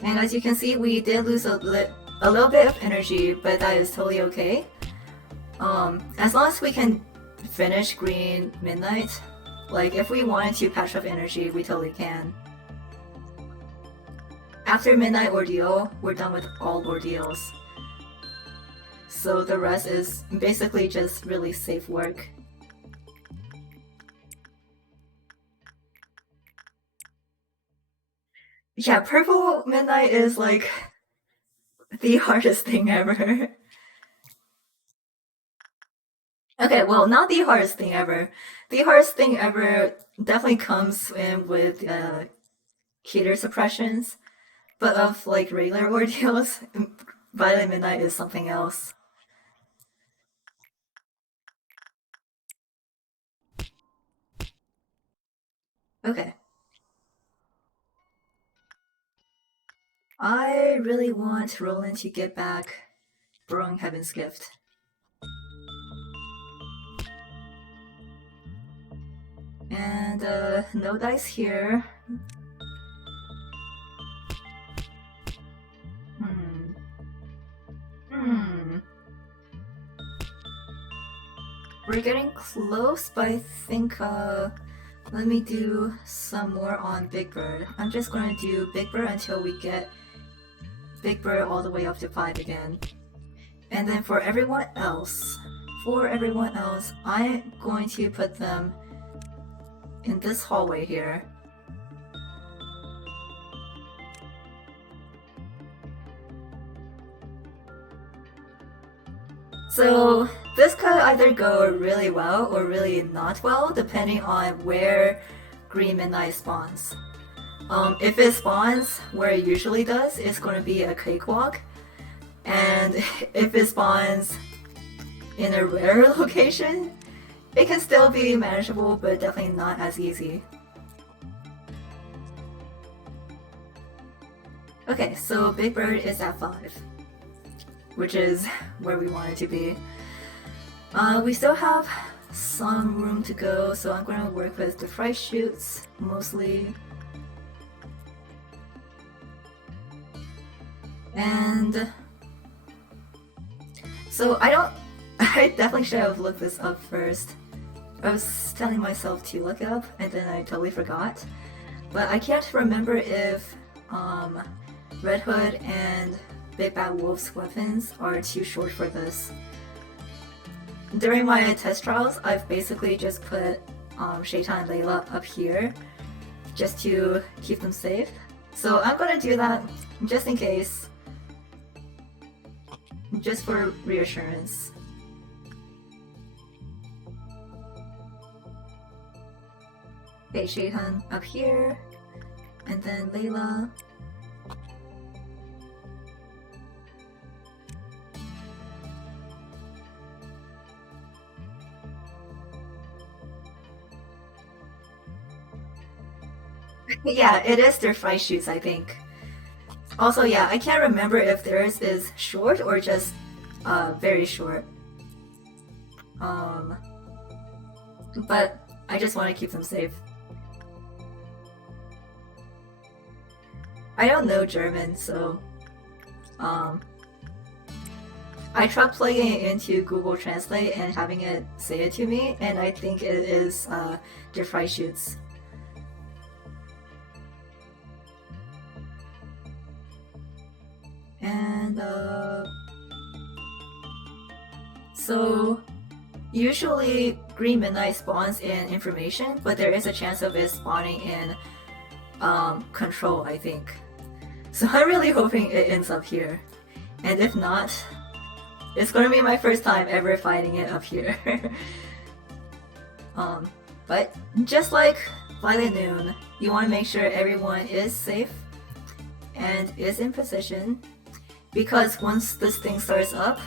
And as you can see, we did lose a little bit of energy, but that is totally okay. As long as we can finish Green Midnight, like if we wanted to patch up energy, we totally can. After Midnight Ordeal, we're done with all ordeals. So the rest is basically just really safe work. Yeah, Purple Midnight is like the hardest thing ever. Okay, well, not the hardest thing ever. The hardest thing ever definitely comes in with heater suppressions, but of like regular ordeals, Violet Midnight is something else. Okay. I really want Roland to get back Burrowing Heaven's Gift. And no dice here. We're getting close, but I think let me do some more on Big Bird. I'm just gonna do Big Bird until we get Big Bird all the way up to 5 again. And then for everyone else, I'm going to put them in this hallway here. So this could either go really well or really not well, depending on where Green Midnight spawns. If it spawns where it usually does, it's going to be a cakewalk. And if it spawns in a rare location, it can still be manageable, but definitely not as easy. Okay, so Big Bird is at 5, which is where we want it to be. We still have some room to go, so I'm going to work with the fry shoots mostly. And so I definitely should have looked this up first. I was telling myself to look it up and then I totally forgot. But I can't remember if Red Hood and Big Bad Wolf's weapons are too short for this. During my test trials, I've basically just put Shaitan and Layla up here just to keep them safe. So I'm gonna do that just in case, just for reassurance. Okay, Shaitan up here, and then Layla. Yeah, it is their fly shoots, I think. Also, yeah, I can't remember if theirs is short or just very short. But I just want to keep them safe. I don't know German, so I tried plugging it into Google Translate and having it say it to me, and I think it is their fly shoots. And so usually Green Midnight spawns in information, but there is a chance of it spawning in control, I think. So I'm really hoping it ends up here. And if not, it's gonna be my first time ever fighting it up here. But just like Violet Noon, you want to make sure everyone is safe and is in position, because once this thing starts up,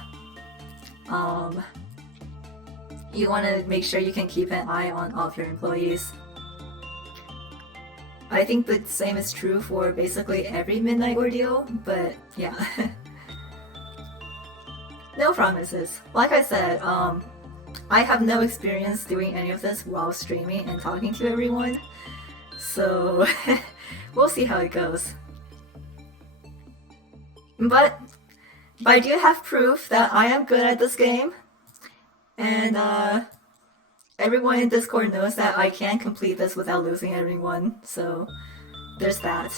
you want to make sure you can keep an eye on all of your employees. I think the same is true for basically every Midnight Ordeal, but yeah. No promises. Like I said, I have no experience doing any of this while streaming and talking to everyone, so we'll see how it goes. But I do have proof that I am good at this game, and everyone in Discord knows that I can complete this without losing everyone, so there's that.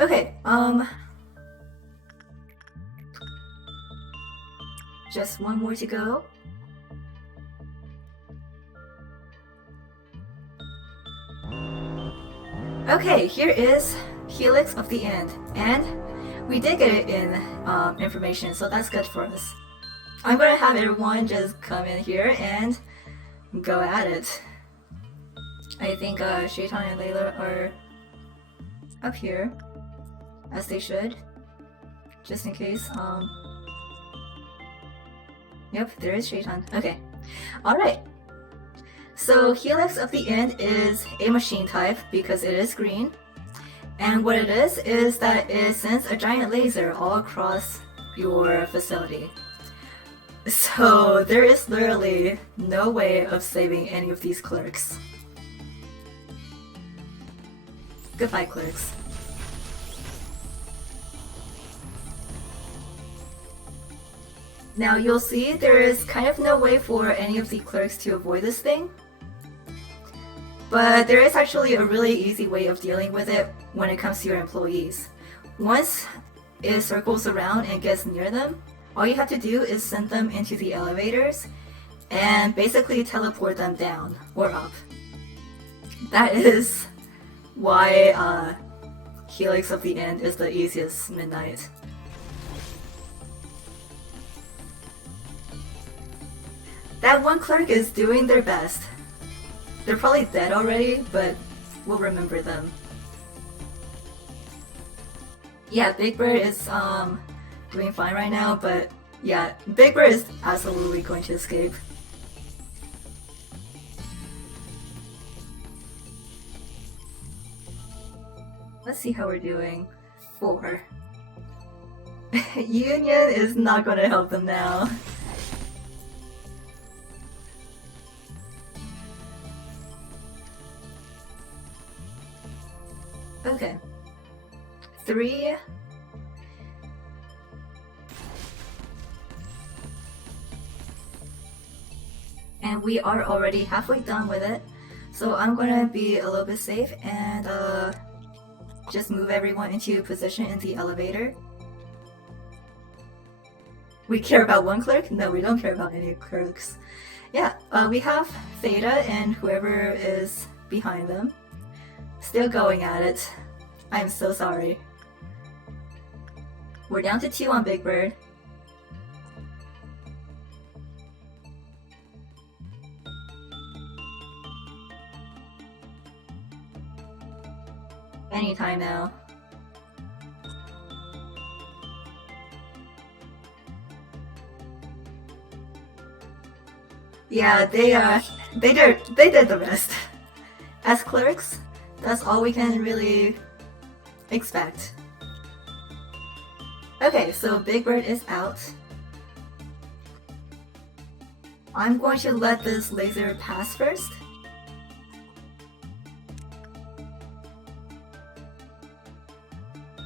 Okay, just one more to go. Okay, here is Helix of the End, and we did get it in information, so that's good for us. I'm gonna have everyone just come in here and go at it. I think Shaitan and Layla are up here, as they should, just in case. Yep, there is Shaitan. Okay, alright. So Helix of the End is a machine type because it is green. And what it is that it sends a giant laser all across your facility. So there is literally no way of saving any of these clerks. Goodbye, clerks. Now you'll see there is kind of no way for any of the clerks to avoid this thing. But there is actually a really easy way of dealing with it when it comes to your employees. Once it circles around and gets near them, all you have to do is send them into the elevators and basically teleport them down or up. That is why Helix of the End is the easiest midnight. That one clerk is doing their best. They're probably dead already, but we'll remember them. Yeah, Big Bird is doing fine right now, but yeah, Big Bird is absolutely going to escape. Let's see how we're doing. 4. Union is not going to help them now. Okay. 3. And we are already halfway done with it. So I'm gonna be a little bit safe and just move everyone into position in the elevator. We care about one clerk? No, we don't care about any clerks. Yeah, we have Theta and whoever is behind them. Still going at it. I'm so sorry. We're down to 2 on Big Bird. Anytime now. Yeah, they did the rest. As clerks, that's all we can really expect. Okay, so Big Bird is out. I'm going to let this laser pass first.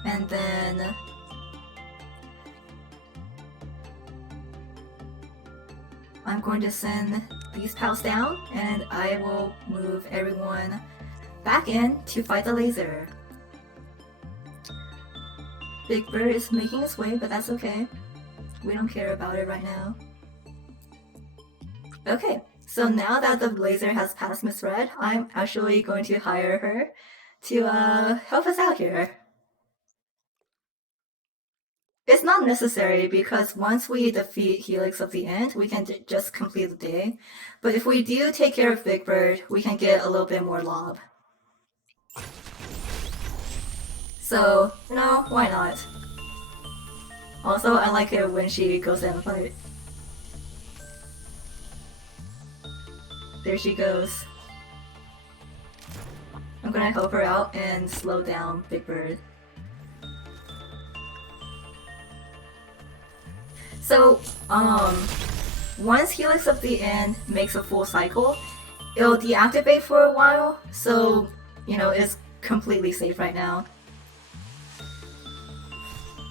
And then I'm going to send these pals down and I will move everyone back in to fight the laser. Big Bird is making its way, but that's okay. We don't care about it right now. Okay, so now that the laser has passed Miss Red, I'm actually going to hire her to help us out here. It's not necessary because once we defeat Helix of the End, we can just complete the day. But if we do take care of Big Bird, we can get a little bit more lob. So, no, why not? Also, I like it when she goes down the fight. There she goes. I'm gonna help her out and slow down Big Bird. So, once Helix of the End makes a full cycle, it'll deactivate for a while, so, you know, it's completely safe right now.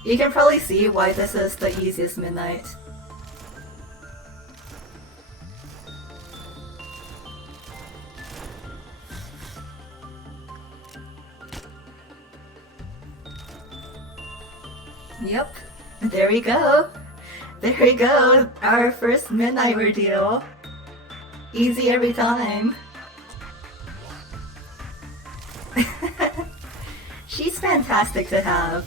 You can probably see why this is the easiest midnight. Yep, there we go. There we go, our first midnight ordeal. Easy every time. She's fantastic to have.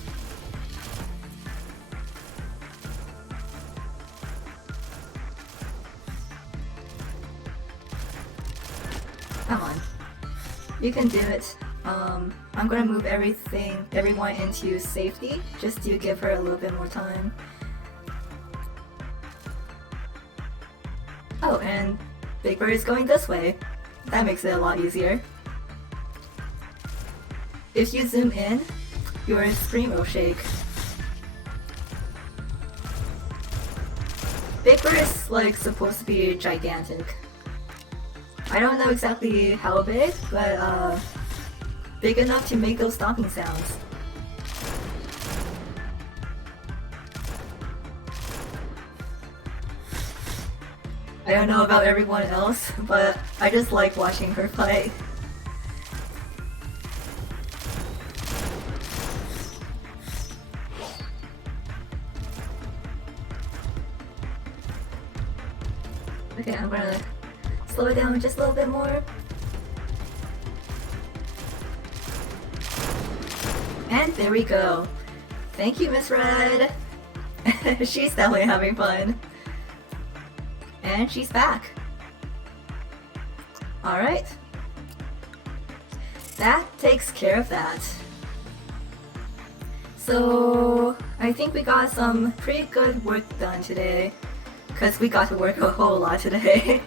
Come on. You can do it. I'm gonna move everyone into safety, just to give her a little bit more time. Oh, and Big Bird is going this way. That makes it a lot easier. If you zoom in, your screen will shake. Big Bird is like supposed to be gigantic. I don't know exactly how big, but big enough to make those stomping sounds. I don't know about everyone else, but I just like watching her fight. Okay, I'm gonna slow it down just a little bit more. And there we go. Thank you, Miss Red. She's definitely having fun. And she's back. Alright. That takes care of that. So I think we got some pretty good work done today. Because we got to work a whole lot today.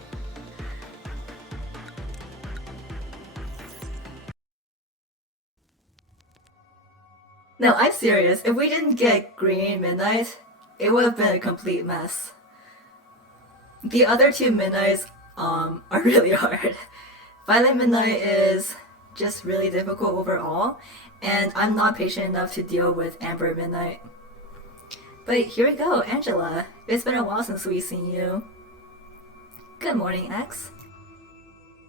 No, I'm serious. If we didn't get Green Midnight, it would have been a complete mess. The other two Midnights are really hard. Violet Midnight is just really difficult overall, and I'm not patient enough to deal with Amber Midnight. But here we go, Angela. It's been a while since we've seen you. Good morning, X.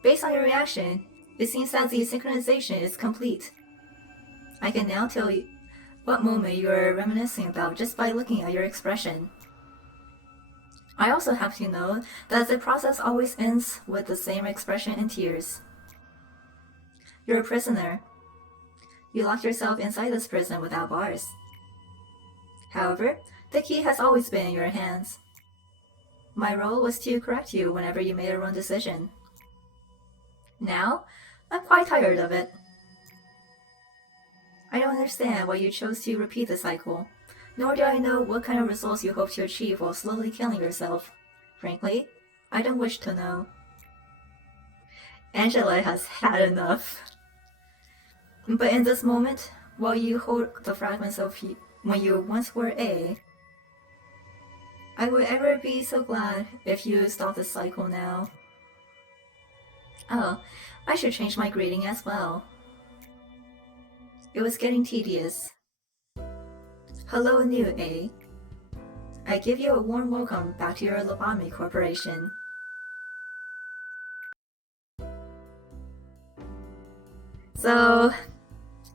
Based on your reaction, it seems that the synchronization is complete. I can now tell you what moment you are reminiscing about just by looking at your expression. I also have to know that the process always ends with the same expression and tears. You're a prisoner. You locked yourself inside this prison without bars. However, the key has always been in your hands. My role was to correct you whenever you made a wrong decision. Now, I'm quite tired of it. I don't understand why you chose to repeat the cycle, nor do I know what kind of results you hope to achieve while slowly killing yourself. Frankly, I don't wish to know. Angela has had enough. But in this moment, while you hold the fragments of when you once were A, I would ever be so glad if you stop the cycle now. Oh, I should change my greeting as well. It was getting tedious. Hello, new A. I give you a warm welcome back to your Lobotomy Corporation. So,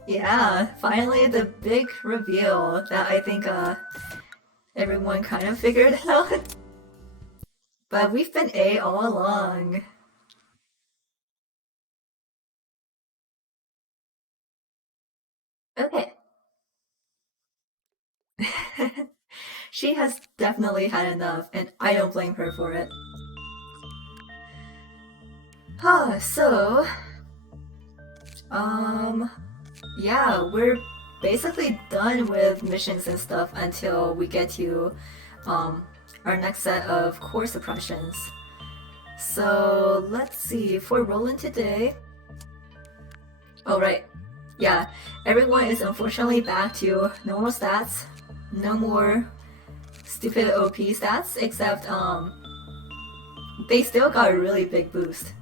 yeah, finally the big reveal that I think everyone kind of figured out. But we've been A all along. Okay. She has definitely had enough, and I don't blame her for it. So, yeah, we're basically done with missions and stuff until we get to, our next set of core suppressions. So, let's see, for Roland today... Oh, right. Yeah, everyone is unfortunately back to normal stats. No more stupid OP stats, except, they still got a really big boost.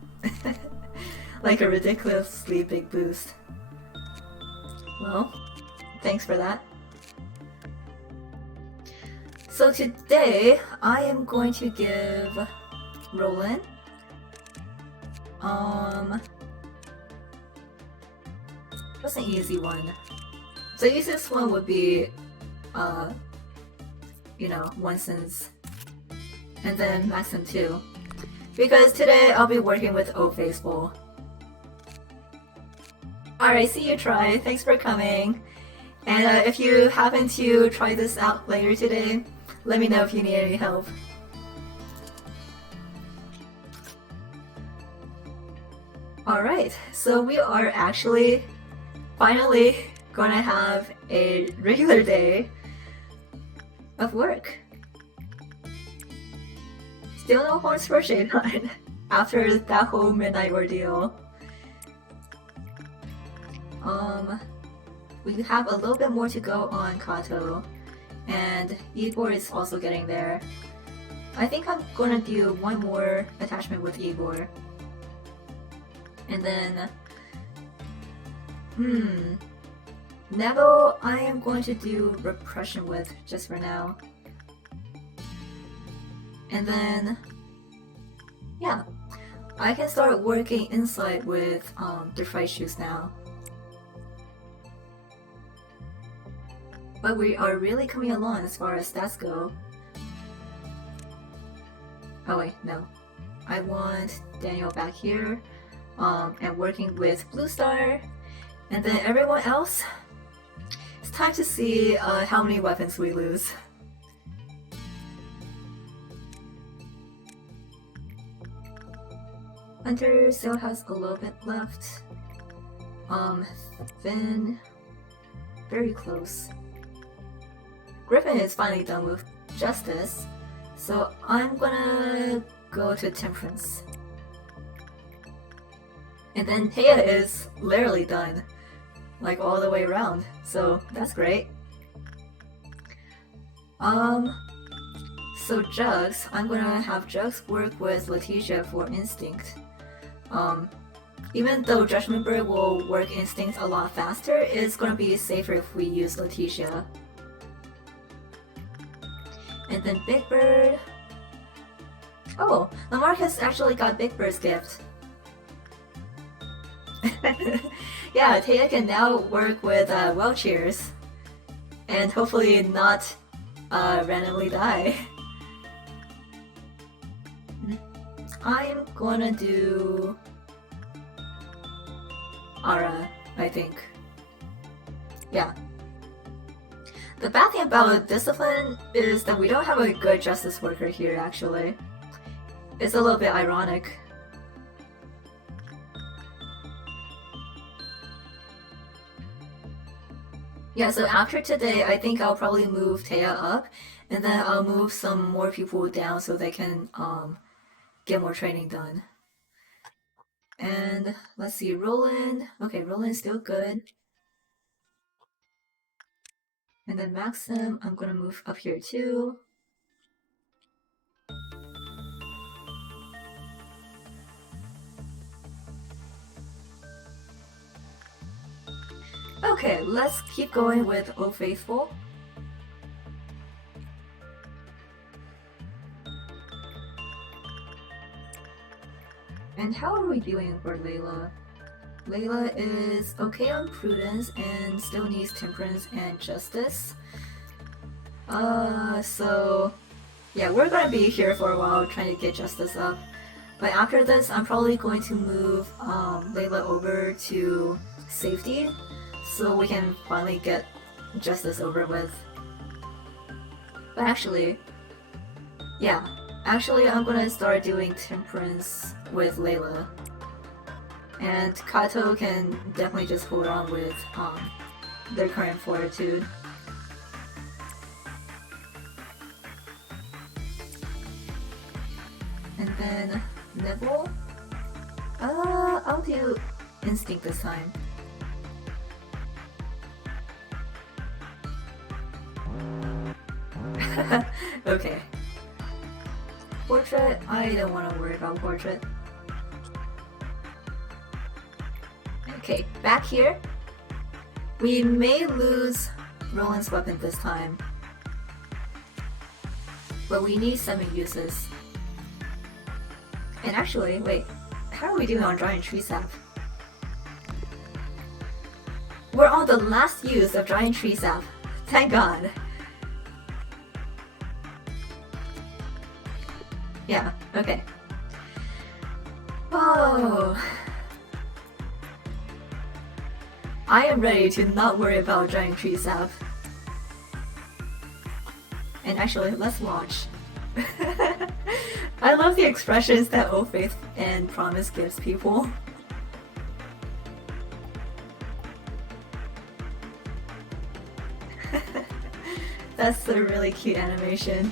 Like a ridiculously big boost. Well, thanks for that. So today, I am going to give Roland, what's an easy one? The easiest one would be, Winston's, and then Maxim too. Because today I'll be working with O Baseball. Alright, see you try. Thanks for coming. And if you happen to try this out later today, let me know if you need any help. Alright, so we are actually finally gonna have a regular day of work. Still no horns for Shadon after that whole midnight ordeal. We have a little bit more to go on Kato, and Igor is also getting there. I think I'm gonna do one more attachment with Igor. And then... Neville, I am going to do repression with, just for now. And then... yeah. I can start working inside with the fight shoes now. But we are really coming along as far as stats go. Oh wait, no. I want Daniel back here, and working with Blue Star. And then everyone else, it's time to see how many weapons we lose. Hunter still has a little bit left. Finn, very close. Griffin is finally done with Justice, so I'm gonna go to Temperance. And then Taya is literally done, like all the way around, so that's great. So Jugs, I'm gonna have Jugs work with Letitia for Instinct. Even though Judgment Bird will work Instinct a lot faster, it's gonna be safer if we use Letitia. And then Big Bird... oh, Lamarcus actually got Big Bird's gift. Yeah, Taya can now work with Welchers. And hopefully not randomly die. I'm gonna do... Ara, I think. Yeah. The bad thing about Discipline is that we don't have a good Justice worker here, actually. It's a little bit ironic. Yeah, so after today, I think I'll probably move Taya up, and then I'll move some more people down so they can get more training done. And let's see, Roland. Okay, Roland's still good. And then Maxim, I'm gonna move up here too. Okay, let's keep going with O Faithful. And how are we doing for Layla? Layla is okay on Prudence and still needs Temperance and Justice. So... yeah, we're gonna be here for a while trying to get Justice up. But after this, I'm probably going to move Layla over to Safety, so we can finally get Justice over with. But actually... yeah. Actually, I'm gonna start doing Temperance with Layla. And Kato can definitely just hold on with their current fortitude. And then Neville? I'll do Instinct this time. Okay. Portrait? I don't want to worry about Portrait. Okay, back here. We may lose Roland's weapon this time. But we need 7 uses. And actually, wait, how are we doing on Giant Tree Sap? We're on the last use of Giant Tree Sap. Thank God. Yeah, okay. Oh. I am ready to not worry about Giant Tree Sap. And actually, let's watch. I love the expressions that Oath, Faith, and Promise gives people. That's a really cute animation.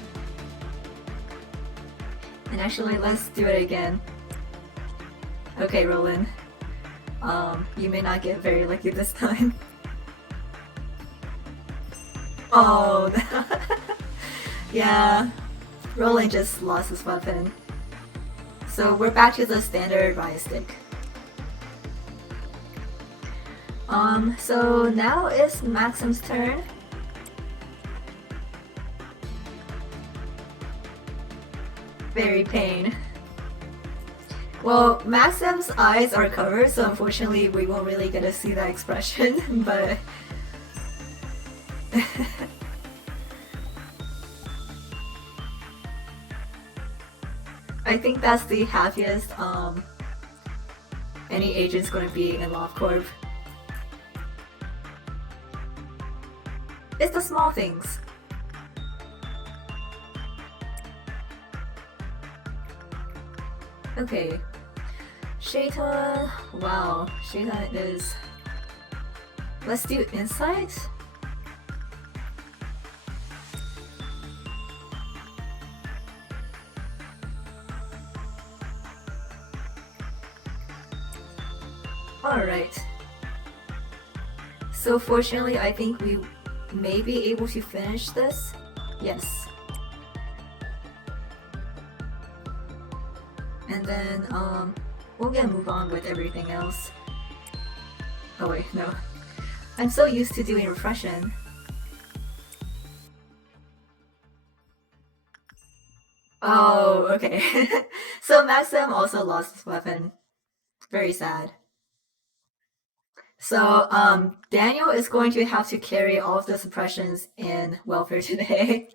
And actually, let's do it again. Okay, Roland. You may not get very lucky this time. Oh, yeah. Roland just lost his weapon. So we're back to the standard riot stick. So now it's Maxim's turn. Very pain. Well, Maxim's eyes are covered, so unfortunately we won't really get to see that expression, but... I think that's the happiest any agent's gonna be in LobCorp. It's the small things. Okay. Shaitan. Wow, Shaitan is... Let's do insight? Alright. So fortunately, I think we may be able to finish this. Yes. And then, we'll get move on with everything else. Oh wait, no. I'm so used to doing repression. Oh, okay. So Maxim also lost his weapon. Very sad. So, Daniel is going to have to carry all of the suppressions in welfare today.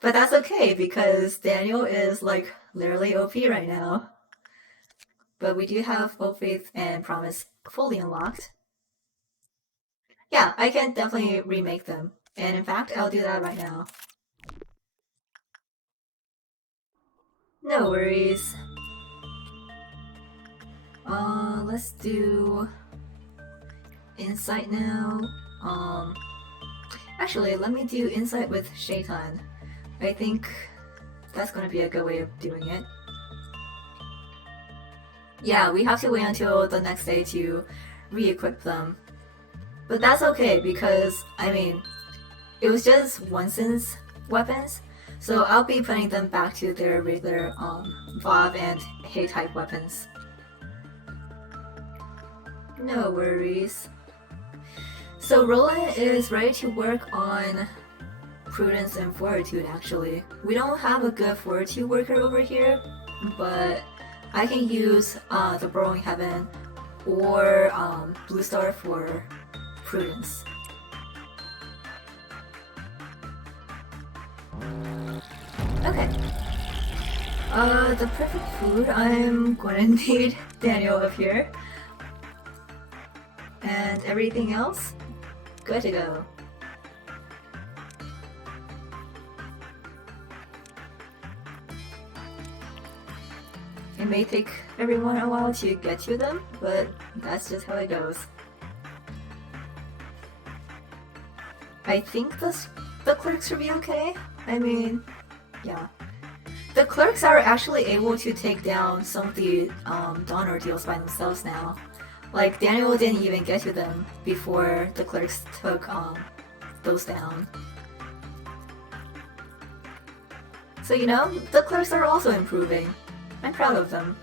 But that's okay, because Daniel is, like, literally OP right now. But we do have both Faith and Promise fully unlocked. Yeah, I can definitely remake them. And in fact, I'll do that right now. No worries. Let's do... Insight now. Actually, let me do Insight with Shaitan. I think that's gonna be a good way of doing it. Yeah, we have to wait until the next day to re-equip them. But that's okay because, I mean, it was just Winston's weapons, so I'll be putting them back to their regular VOV and Hay type weapons. No worries. So Roland is ready to work on Prudence and Fortitude actually. We don't have a good Fortitude worker over here, but I can use the Burrowing Heaven or Blue Star for Prudence. Okay. The perfect food, I'm gonna need Daniel up here. And everything else, good to go. It may take everyone a while to get to them, but that's just how it goes. I think the clerks should be okay. I mean, yeah. The clerks are actually able to take down some of the Dawn Ordeals by themselves now. Like, Daniel didn't even get to them before the clerks took those down. So, you know, the clerks are also improving. I'm proud of them.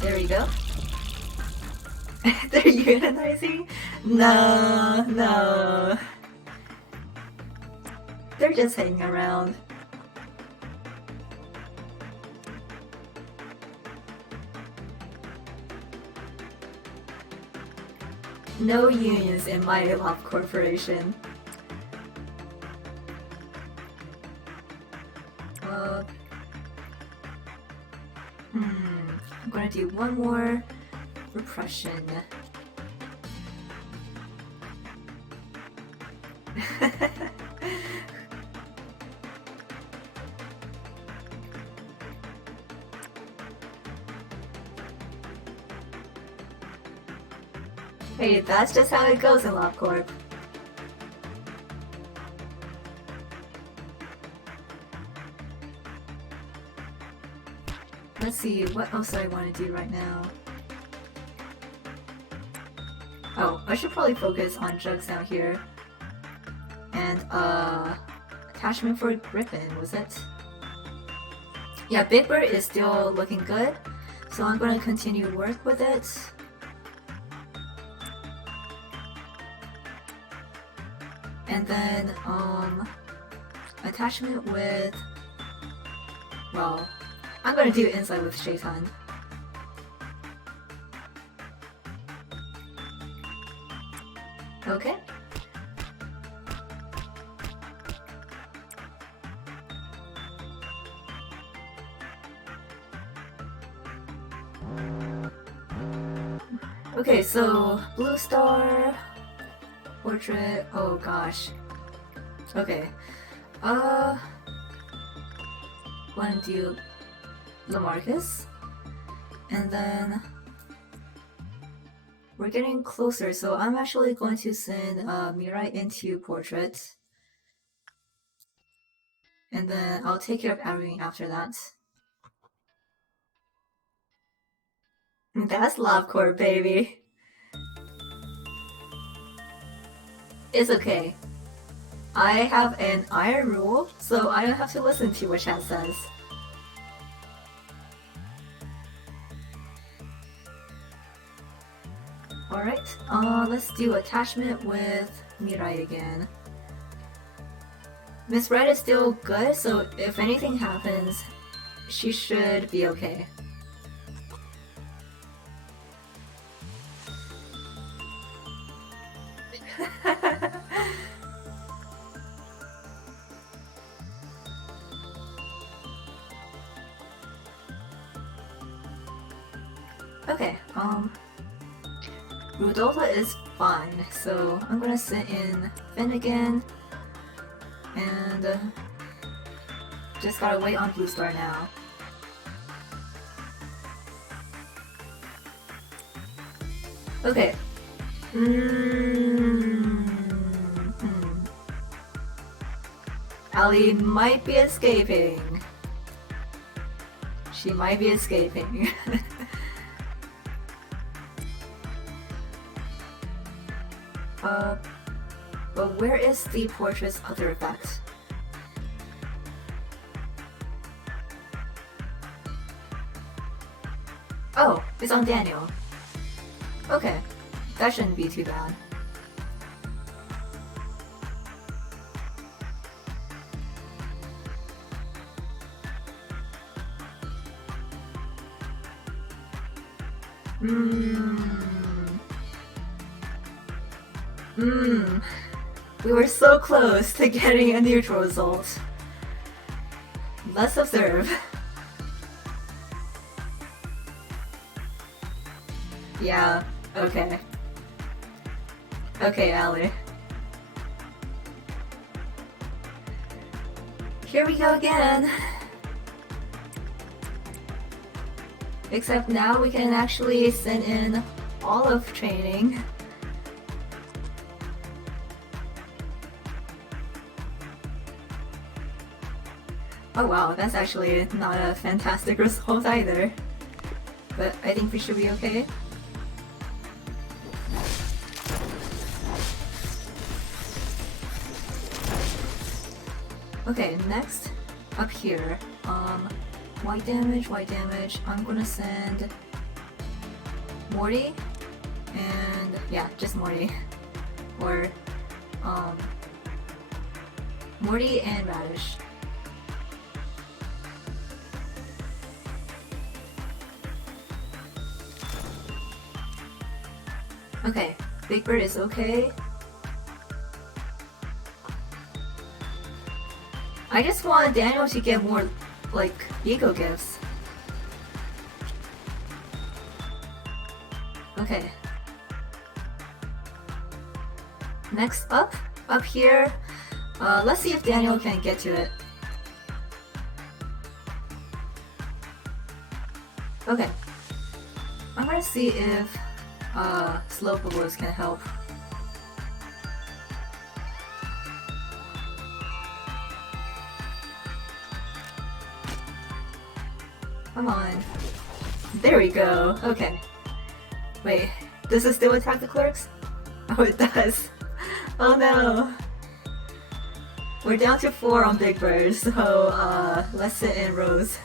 There we go. They're unionizing? No, no. They're just hanging around. No unions in my Lobotomy Corporation. I'm gonna do one more repression. Hey, that's just how it goes in LobCorp. Let's see, what else do I want to do right now? Oh, I should probably focus on jugs down here. And attachment for Griffin, was it? Yeah, Big Bird is still looking good, so I'm gonna continue to work with it. And then attachment with, well, I'm gonna do inside with Shaitan. Okay. Okay, so blue star, portrait, oh gosh. Okay, wanna do Lamarcus, and then we're getting closer, so I'm actually going to send Mirai into portrait, and then I'll take care of everything after that. That's love core, baby. It's okay. I have an iron rule, so I don't have to listen to what chat says. Alright, let's do attachment with Mirai again. Miss Red is still good, so if anything happens, she should be okay. Okay, Rudolpha is fine, so I'm gonna send in Finn again, and just gotta wait on Blue Star now. Okay. Ali might be escaping. She might be escaping. But where is the portrait's other effect? Oh, it's on Daniel. Okay, that shouldn't be too bad. We were so close to getting a neutral result. Let's observe. Yeah, okay. Okay, Ali. Here we go again. Except now we can actually send in all of training. Oh wow, that's actually not a fantastic result either. But I think we should be okay. Okay, next, up here, white damage, I'm gonna send Morty, and yeah, just Morty, or Morty and Radish. Okay, Big Bird is okay. I just want Daniel to get more, like, eco gifts. Okay. Next up here, let's see if Daniel can get to it. Okay. I'm gonna see if slow bubbles can help. Come on. There we go. Okay. Wait, does it still attack the clerks? Oh, it does. Oh no. We're down to 4 on Big Bird, so let's sit in rows.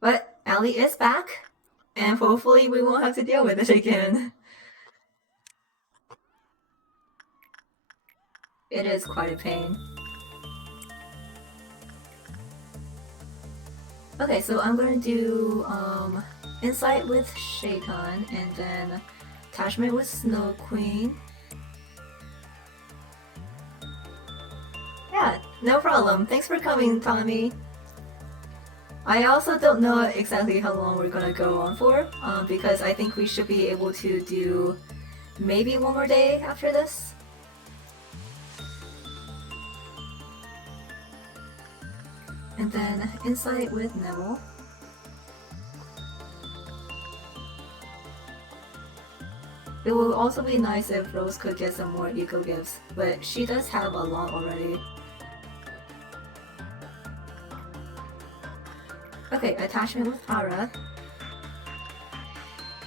But Ellie is back, and hopefully we won't have to deal with it again. It is quite a pain. Okay, so I'm gonna do Insight with Shaitan, and then Attachment with Snow Queen. Yeah, no problem. Thanks for coming, Tommy. I also don't know exactly how long we're gonna go on for, because I think we should be able to do maybe one more day after this. And then Insight with Neville. It will also be nice if Rose could get some more eco gifts, but she does have a lot already. Okay, Attachment with Hara.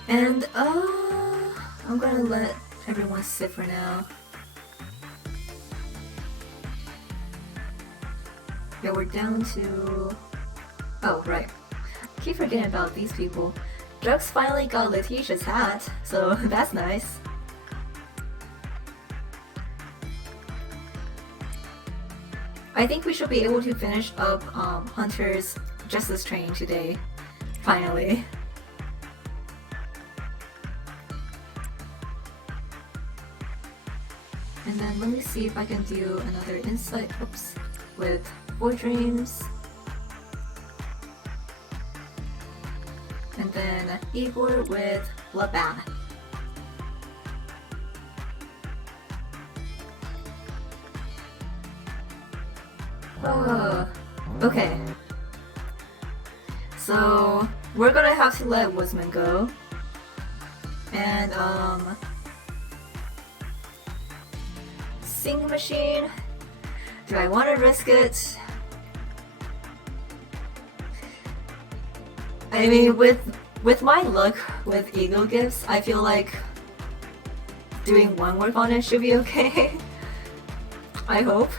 And I'm gonna let everyone sit for now. Yeah, we're down to... Oh, right. I keep forgetting about these people. Drugs finally got Letitia's hat, so that's nice. I think we should be able to finish up Hunter's Justice Train today, finally. And then let me see if I can do another insight, with Four Dreams. And then Igor with Bloodbath. Okay. So we're gonna have to let Woodsman go. And Sing Machine. Do I want to risk it? I mean, with my luck with ego gifts, I feel like doing one work on it should be okay. I hope.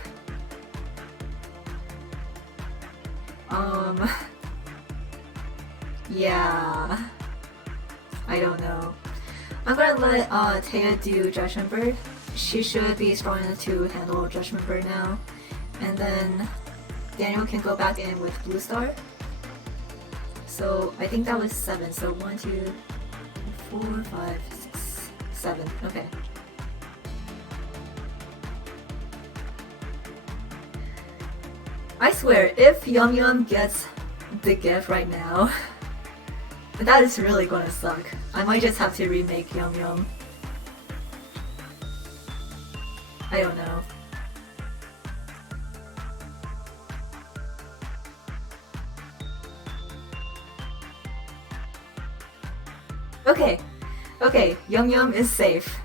Yeah. I don't know. I'm gonna let Taya do Judgment Bird. She should be strong enough to handle Judgment Bird now. And then Daniel can go back in with Blue Star. So I think that was 7. So 1, 2, 4, 5, 6, 7. Okay. I swear, if Yum Yum gets the gift right now, that is really gonna suck. I might just have to remake Yum Yum. I don't know. Okay, okay, Yum Yum is safe.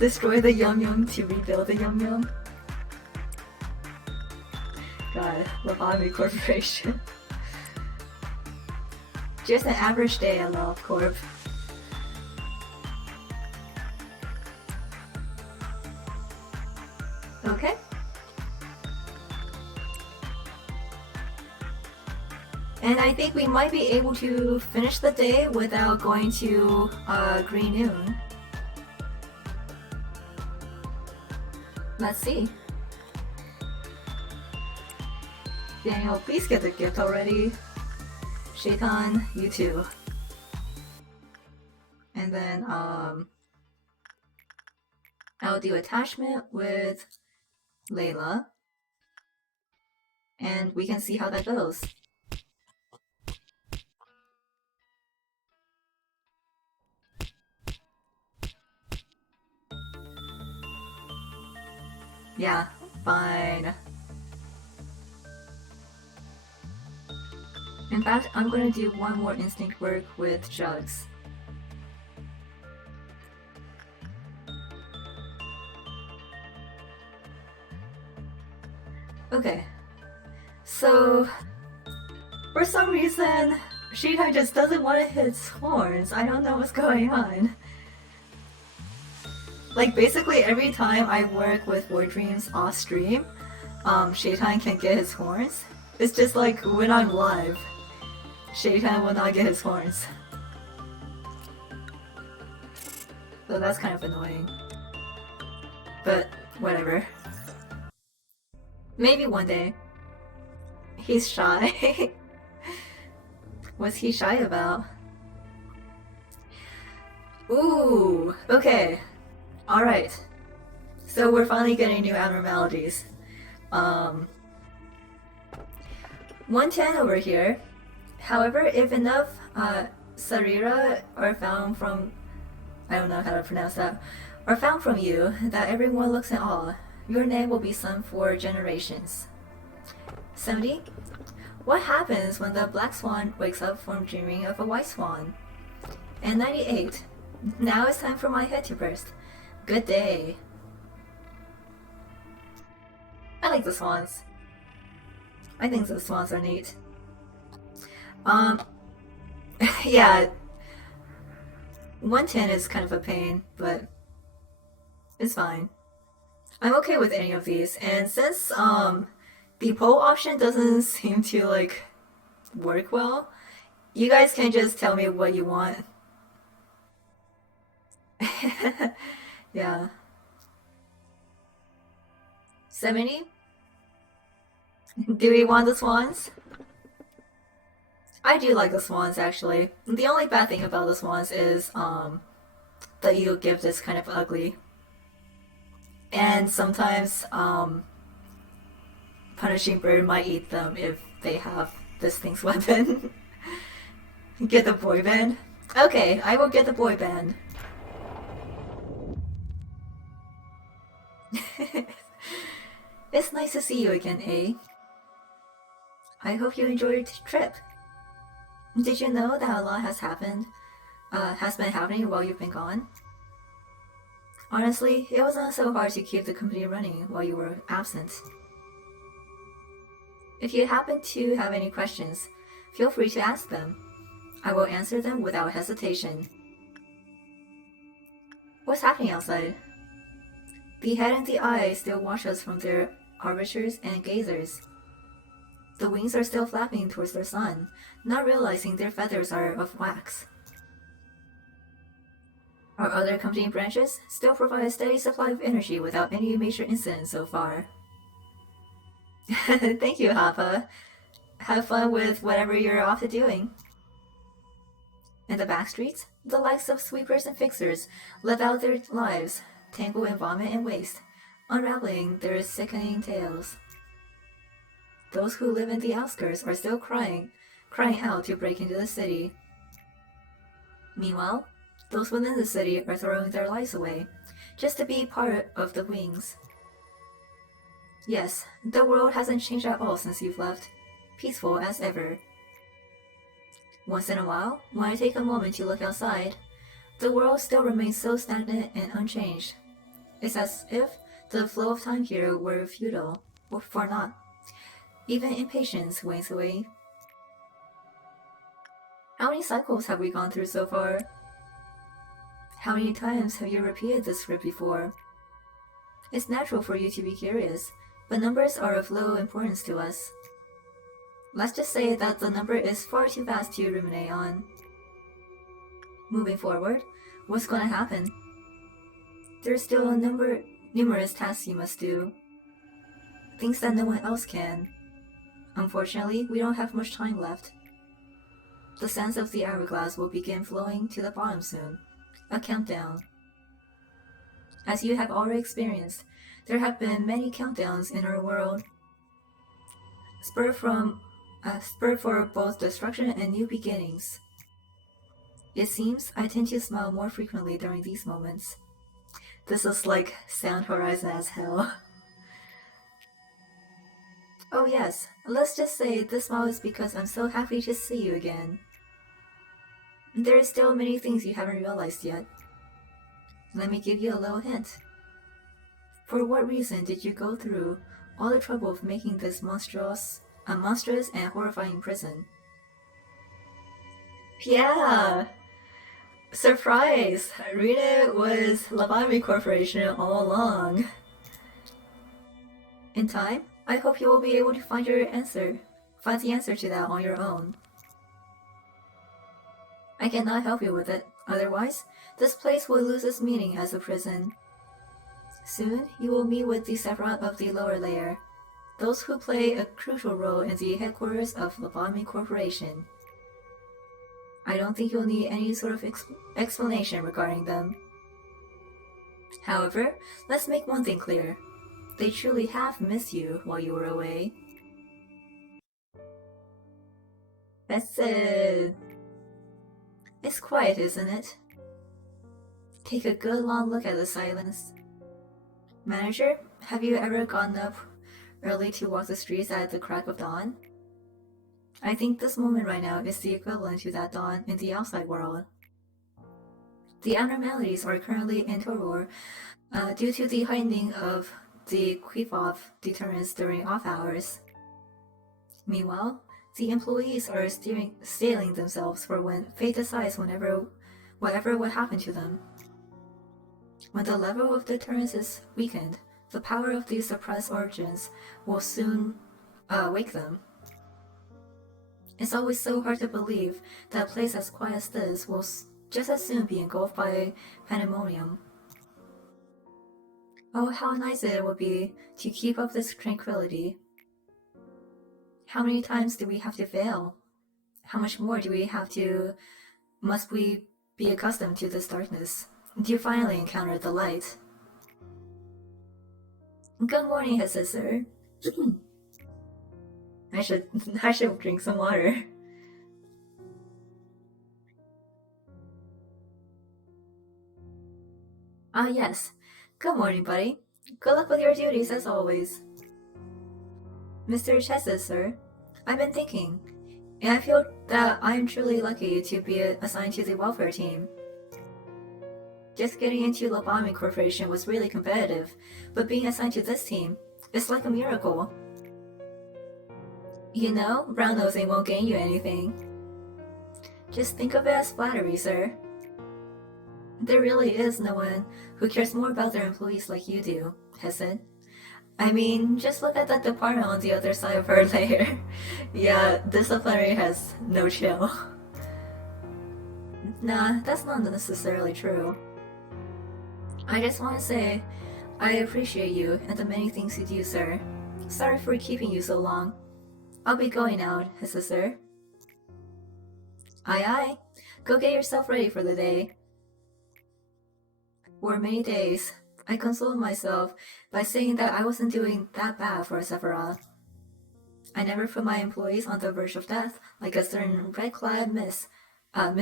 Destroy the Yum Yum to rebuild the Yum Yum. God, Lobotomy Corporation. Just an average day at Love Corp. Okay. And I think we might be able to finish the day without going to Green Noon. Let's see. Daniel, please get the gift already. Shaitan, you too. And then I'll do Attachment with Layla. And we can see how that goes. Yeah, fine. In fact, I'm gonna do one more instinct work with Jugs. Okay, So, for some reason, Shita just doesn't want to hit its horns. I don't know what's going on. Like, basically every time I work with War Dreams off stream, Shaitan can get his horns. It's just like when I'm live, Shaitan will not get his horns. So that's kind of annoying. But, whatever. Maybe one day. He's shy. What's he shy about? Ooh, okay. Alright. So we're finally getting new abnormalities. 110 over here. However, if enough Sarira are found from, I don't know how to pronounce that, are found from you, that everyone looks in awe, your name will be sung for generations. 70. What happens when the black swan wakes up from dreaming of a white swan? And 98. Now it's time for my head to burst. Good day. I like the swans. I think the swans are neat. Yeah. 110 is kind of a pain, but it's fine. I'm okay with any of these, and since the poll option doesn't seem to like work well, you guys can just tell me what you want. Yeah. 70? Do we want the swans? I do like the swans actually. The only bad thing about the swans is the eagle gift is kind of ugly. And sometimes Punishing Bird might eat them if they have this thing's weapon. Get the boy band? Okay, I will get the boy band. It's nice to see you again, A. I hope you enjoyed your trip. Did you know that a lot has been happening while you've been gone? Honestly, it wasn't so hard to keep the company running while you were absent. If you happen to have any questions, feel free to ask them. I will answer them without hesitation. What's happening outside? The head and the eye still watch us from their arbiters and gazers. The wings are still flapping towards their sun, not realizing their feathers are of wax. Our other company branches still provide a steady supply of energy without any major incidents so far. Thank you, Hapa. Have fun with whatever you're off to doing. In the back streets, the likes of sweepers and fixers live out their lives, tangled in vomit and waste, unraveling their sickening tales. Those who live in the outskirts are still crying out to break into the city. Meanwhile, those within the city are throwing their lives away, just to be part of the wings. Yes, the world hasn't changed at all since you've left, peaceful as ever. Once in a while, when I take a moment to look outside, the world still remains so stagnant and unchanged. It's as if the flow of time here were futile, or for naught. Even impatience wanes away. How many cycles have we gone through so far? How many times have you repeated this script before? It's natural for you to be curious, but numbers are of low importance to us. Let's just say that the number is far too vast to ruminate on. Moving forward, what's going to happen? There's still numerous tasks you must do. Things that no one else can. Unfortunately, we don't have much time left. The sands of the hourglass will begin flowing to the bottom soon. A countdown. As you have already experienced, there have been many countdowns in our world. Spurred for both destruction and new beginnings. It seems I tend to smile more frequently during these moments. This is like Sound Horizon as hell. Oh yes, let's just say this smile is because I'm so happy to see you again. There are still many things you haven't realized yet. Let me give you a little hint. For what reason did you go through all the trouble of making this monstrous a monstrous and horrifying prison. Yeah! Surprise! Rita was Lobotomy Corporation all along. In time, I hope you will be able to find the answer to that on your own. I cannot help you with it, otherwise, this place will lose its meaning as a prison. Soon, you will meet with the Sephiroth of the lower layer, those who play a crucial role in the headquarters of Lobotomy Corporation. I don't think you'll need any sort of explanation regarding them. However, let's make one thing clear. They truly have missed you while you were away. That's it. It's quiet, isn't it? Take a good long look at the silence. Manager, have you ever gotten up early to walk the streets at the crack of dawn? I think this moment right now is the equivalent to that dawn in the outside world. The abnormalities are currently in turmoil due to the heightening of the queef-off deterrence during off hours. Meanwhile, the employees are steeling themselves for when fate decides whatever will happen to them. When the level of deterrence is weakened, the power of these suppressed origins will soon wake them. It's always so hard to believe that a place as quiet as this will just as soon be engulfed by pandemonium. Oh, how nice it would be to keep up this tranquility. How many times do we have to fail? How much more must we be accustomed to this darkness? Do you finally encounter the light? Good morning, his sister. I should drink some water. Ah, yes. Good morning, buddy. Good luck with your duties as always. Mr. Chesed, sir, I've been thinking, and I feel that I'm truly lucky to be assigned to the welfare team. Just getting into Lobotomy Corporation was really competitive, but being assigned to this team is like a miracle. You know, brown nosing won't gain you anything. Just think of it as flattery, sir. There really is no one who cares more about their employees like you do, Hesed. I mean, just look at that department on the other side of her layer. Yeah, disciplinary has no chill. Nah, that's not necessarily true. I just want to say, I appreciate you and the many things you do, sir. Sorry for keeping you so long. I'll be going out, Hesed, sir. Aye aye, go get yourself ready for the day. For many days, I consoled myself by saying that I wasn't doing that bad for Sephiroth. I never put my employees on the verge of death like a certain red-clad Miss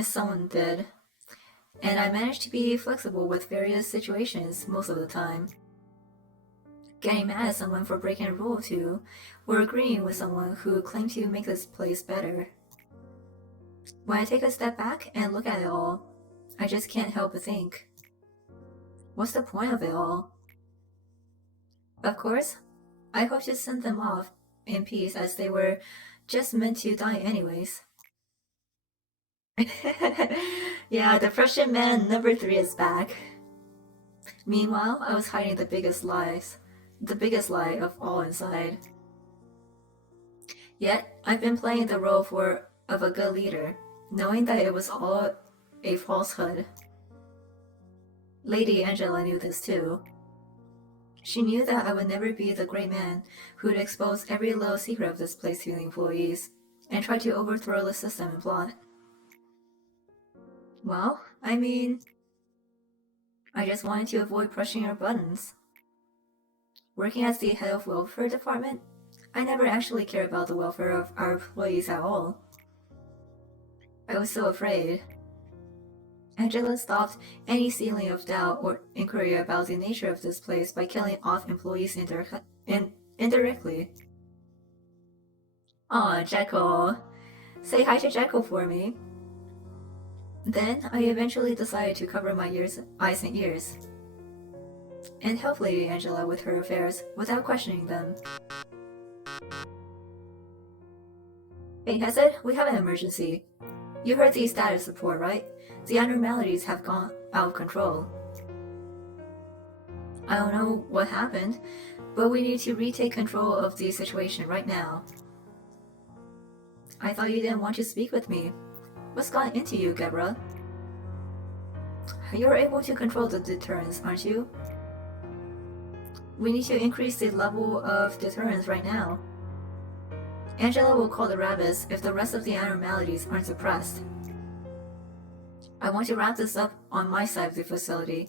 Someone did. And I managed to be flexible with various situations most of the time. Getting mad at someone for breaking a rule too, or agreeing with someone who claimed to make this place better. When I take a step back and look at it all, I just can't help but think, what's the point of it all? Of course, I hope to send them off in peace as they were just meant to die anyways. Yeah, Depression Man number 3 is back. Meanwhile, I was hiding the biggest lie of all inside. Yet, I've been playing the role of a good leader, knowing that it was all a falsehood. Lady Angela knew this too. She knew that I would never be the great man who'd expose every little secret of this place to the employees, and try to overthrow the system and plot. Well, I mean, I just wanted to avoid pushing her buttons. Working as the head of welfare department, I never actually cared about the welfare of our employees at all. I was so afraid. Angela stopped any ceiling of doubt or inquiry about the nature of this place by killing off employees indirectly. Aw, Jekyll. Say hi to Jekyll for me. Then I eventually decided to cover my eyes and ears, and help Lady Angela with her affairs without questioning them. Hey, Hesed, we have an emergency. You heard the status report, right? The abnormalities have gone out of control. I don't know what happened, but we need to retake control of the situation right now. I thought you didn't want to speak with me. What's gone into you, Gebra? You're able to control the deterrence, aren't you? We need to increase the level of deterrence right now. Angela will call the rabbits if the rest of the abnormalities aren't suppressed. I want to wrap this up on my side of the facility.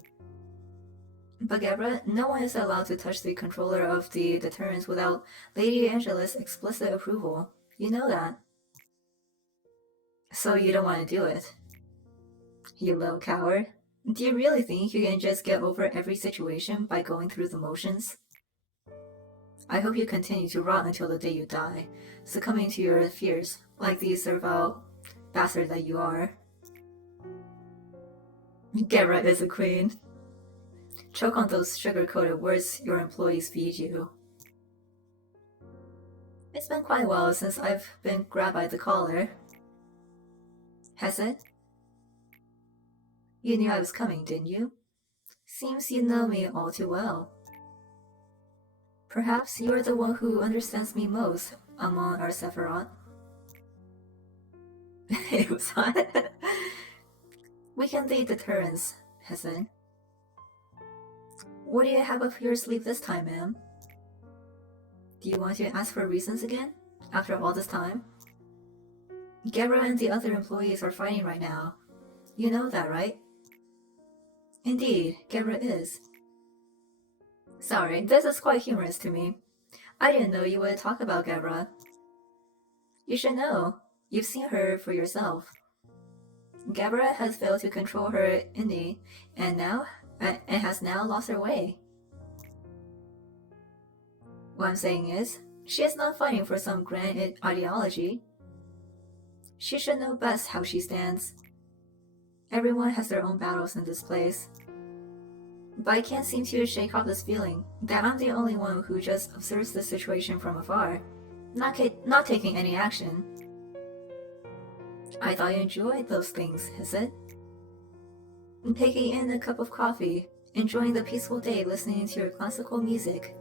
But Gebra, no one is allowed to touch the controller of the deterrence without Lady Angela's explicit approval. You know that. So you don't want to do it. You little coward. Do you really think you can just get over every situation by going through the motions? I hope you continue to rot until the day you die, succumbing to your fears, like the servile bastard that you are. Gebra is a queen. Choke on those sugar-coated words your employees feed you. It's been quite a while since I've been grabbed by the collar. Has it? You knew I was coming, didn't you? Seems you know me all too well. Perhaps you're the one who understands me most among our Sephiroth. It was hot. We can lead deterrence, Hesed. What do you have up your sleeve this time, ma'am? Do you want to ask for reasons again, after all this time? Gebra and the other employees are fighting right now. You know that, right? Indeed, Gebra is. Sorry, this is quite humorous to me. I didn't know you would talk about Gebra. You should know. You've seen her for yourself. Gebra has failed to control her Indi, and has now lost her way. What I'm saying is, she is not fighting for some grand ideology. She should know best how she stands. Everyone has their own battles in this place. But I can't seem to shake off this feeling that I'm the only one who just observes the situation from afar, not taking any action. I thought you enjoyed those things, is it? Taking in a cup of coffee, enjoying the peaceful day listening to your classical music.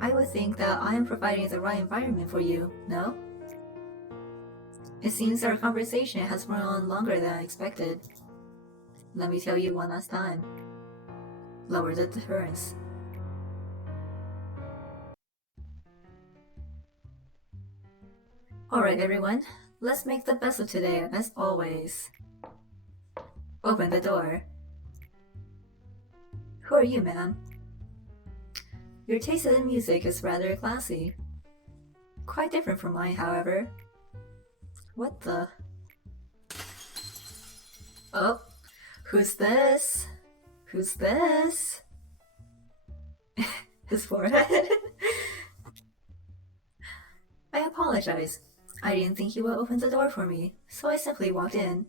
I would think that I am providing the right environment for you, no? It seems our conversation has run on longer than I expected. Let me tell you one last time. Lower the deterrence. Alright everyone, let's make the best of today as always. Open the door. Who are you, ma'am? Your taste in music is rather classy. Quite different from mine, however. What the? Oh, who's this? Who's this? His forehead. I apologize. I didn't think you would open the door for me, so I simply walked in.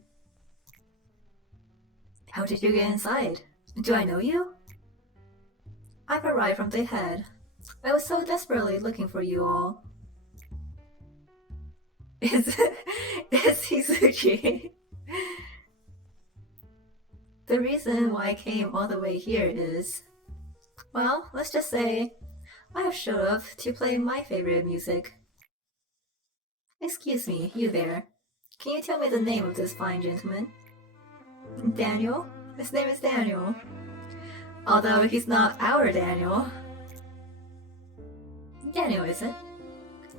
How did you get inside? Do I know you? I've arrived from the head. I was so desperately looking for you all. Is Hizuki? The reason why I came all the way here is, well, let's just say, I have showed up to play my favorite music. Excuse me, you there. Can you tell me the name of this fine gentleman? Daniel? His name is Daniel. Although he's not our Daniel. Daniel isn't.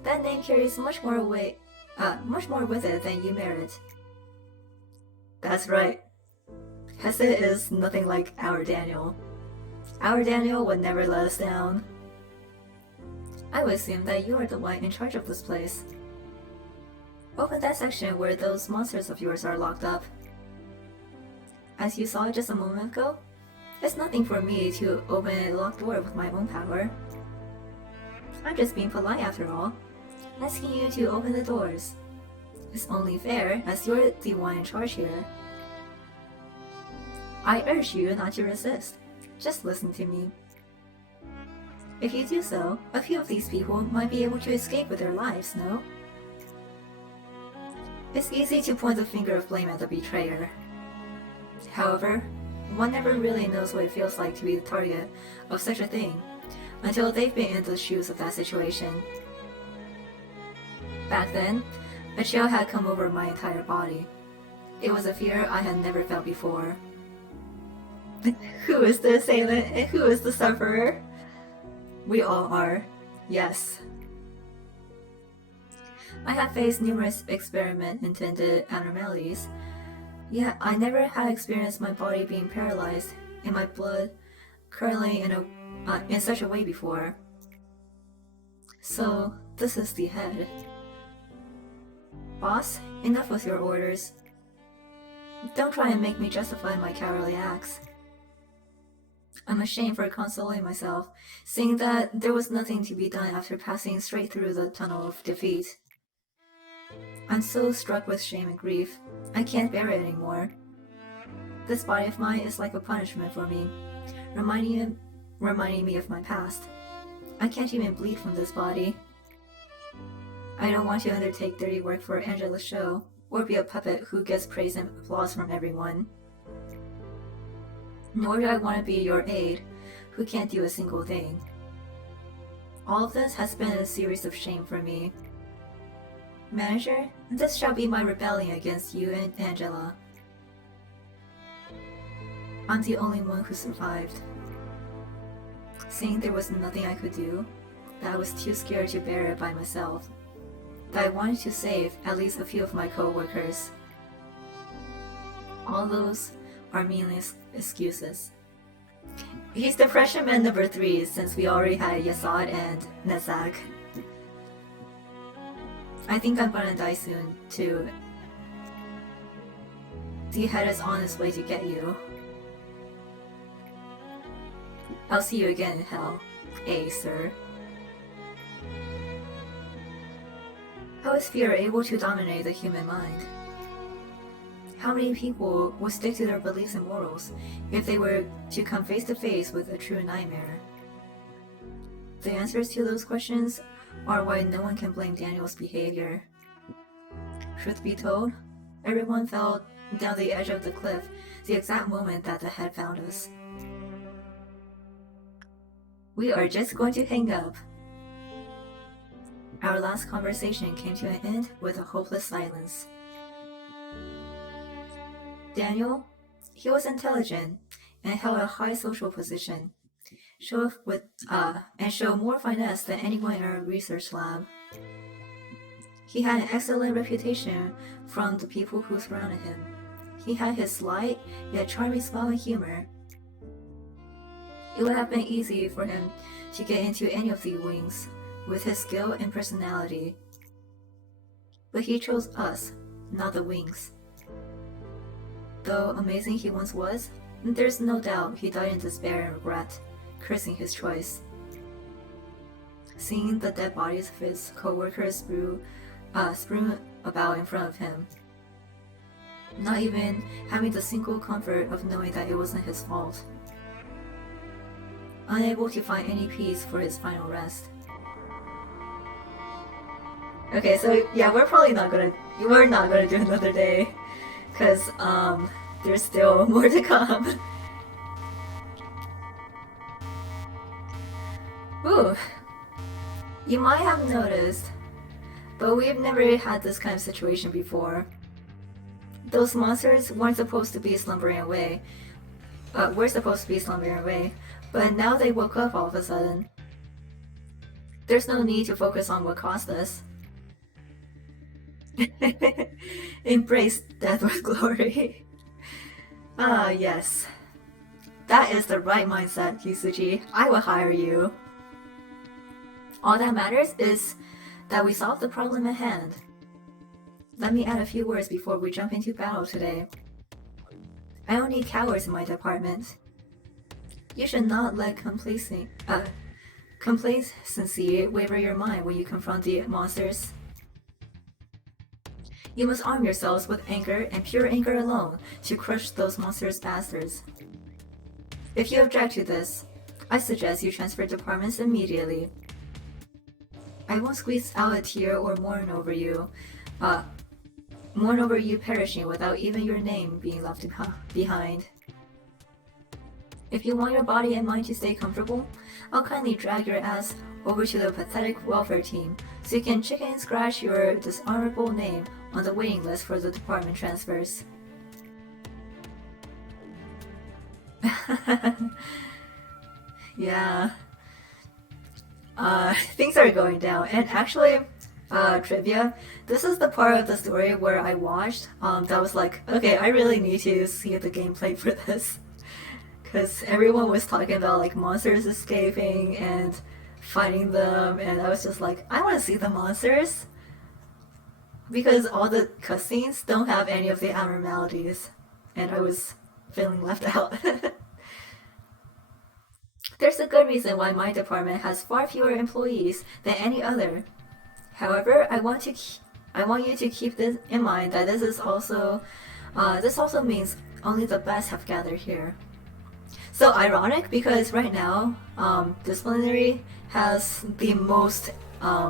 That name carries much more weight, much more with it than you merit. That's right. Hesed is nothing like our Daniel. Our Daniel would never let us down. I would assume that you are the one in charge of this place. Open that section where those monsters of yours are locked up. As you saw just a moment ago, it's nothing for me to open a locked door with my own power. I'm just being polite after all, asking you to open the doors. It's only fair as you're the one in charge here. I urge you not to resist. Just listen to me. If you do so, a few of these people might be able to escape with their lives, no? It's easy to point the finger of blame at the betrayer. However, one never really knows what it feels like to be the target of such a thing until they've been in the shoes of that situation. Back then, a chill had come over my entire body. It was a fear I had never felt before. Who is the assailant and who is the sufferer? We all are, yes. I have faced numerous experiment-intended abnormalities, yet I never had experienced my body being paralyzed and my blood curdling in such a way before. So, this is the head. Boss, enough with your orders. Don't try and make me justify my cowardly acts. I'm ashamed for consoling myself, seeing that there was nothing to be done after passing straight through the tunnel of defeat. I'm so struck with shame and grief, I can't bear it anymore. This body of mine is like a punishment for me, reminding me of my past. I can't even bleed from this body. I don't want to undertake dirty work for Angela's show, or be a puppet who gets praise and applause from everyone. Nor do I want to be your aide, who can't do a single thing. All of this has been a series of shame for me. Manager, this shall be my rebellion against you and Angela. I'm the only one who survived. Seeing there was nothing I could do, that I was too scared to bear it by myself, that I wanted to save at least a few of my co-workers. All those are meaningless excuses. He's the freshman number 3 since we already had Yasad and Nezak. I think I'm gonna die soon, too. The head is on its way to get you. I'll see you again in hell, sir. How is fear able to dominate the human mind? How many people would stick to their beliefs and morals if they were to come face to face with a true nightmare? The answers to those questions are why no one can blame Daniel's behavior. Truth be told, everyone fell down the edge of the cliff the exact moment that the head found us. We are just going to hang up. Our last conversation came to an end with a hopeless silence. Daniel, he was intelligent and held a high social position, showed more finesse than anyone in our research lab. He had an excellent reputation from the people who surrounded him. He had his slight yet charming smile and humor. It would have been easy for him to get into any of the wings with his skill and personality. But he chose us, not the wings. Though amazing he once was, there's no doubt he died in despair and regret, cursing his choice. Seeing the dead bodies of his co-workers strewn about in front of him, not even having the single comfort of knowing that it wasn't his fault. Unable to find any peace for his final rest. Okay, so yeah, we're not gonna do another day, cause there's still more to come. Ooh, you might have noticed, but we've never had this kind of situation before. Those monsters weren't supposed to be slumbering away. We're supposed to be slumbering away, but now they woke up all of a sudden. There's no need to focus on what caused us. Embrace death with glory. Ah, yes. That is the right mindset, Yusuji. I will hire you. All that matters is that we solve the problem at hand. Let me add a few words before we jump into battle today. I don't need cowards in my department. You should not let complacency waver your mind when you confront the monsters. You must arm yourselves with anger and pure anger alone to crush those monstrous bastards. If you object to this, I suggest you transfer departments immediately. I won't squeeze out a tear or mourn over you, mourn over you perishing without even your name being left behind. If you want your body and mind to stay comfortable, I'll kindly drag your ass over to the pathetic welfare team so you can chicken scratch your dishonorable name on the waiting list for the department transfers. Yeah. Things are going down. And actually, trivia, this is the part of the story where I watched that was like, okay, I really need to see the gameplay for this. Because everyone was talking about like monsters escaping and fighting them, and I was just like, I want to see the monsters. Because all the cutscenes don't have any of the abnormalities, and I was feeling left out. There's a good reason why my department has far fewer employees than any other. However, I want you to keep this in mind that this also means only the best have gathered here. So ironic because right now, disciplinary has the most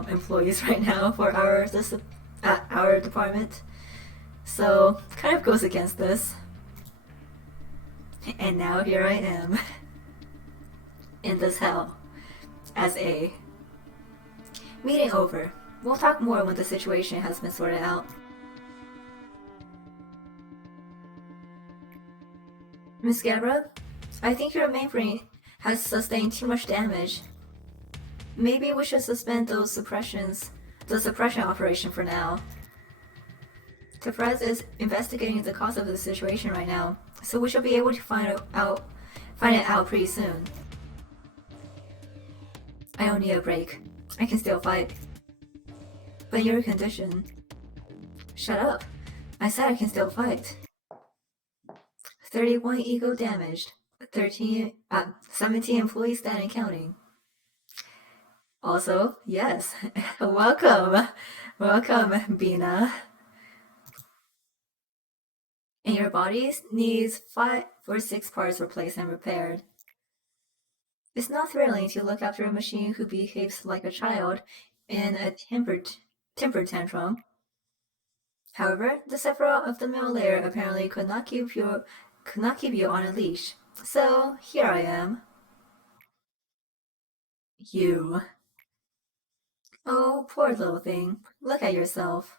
employees right now for our department. So kind of goes against this. And now here I am in this hell as A. Meeting over. We'll talk more when the situation has been sorted out. Miss Gabra, I think your mainframe has sustained too much damage. Maybe we should suspend the suppression operation for now. Tefrez is investigating the cause of the situation right now, so we should be able to find it out pretty soon. I don't need a break. I can still fight. But your condition... Shut up. I said I can still fight. 31 ego damaged. 17 employees dead and counting. Also, yes, welcome, Bina. And your body needs 5 or 6 parts replaced and repaired. It's not thrilling to look after a machine who behaves like a child in a temper tantrum. However, the Sephiroth of the middle layer apparently could not keep you on a leash. So here I am. You. Oh, poor little thing. Look at yourself.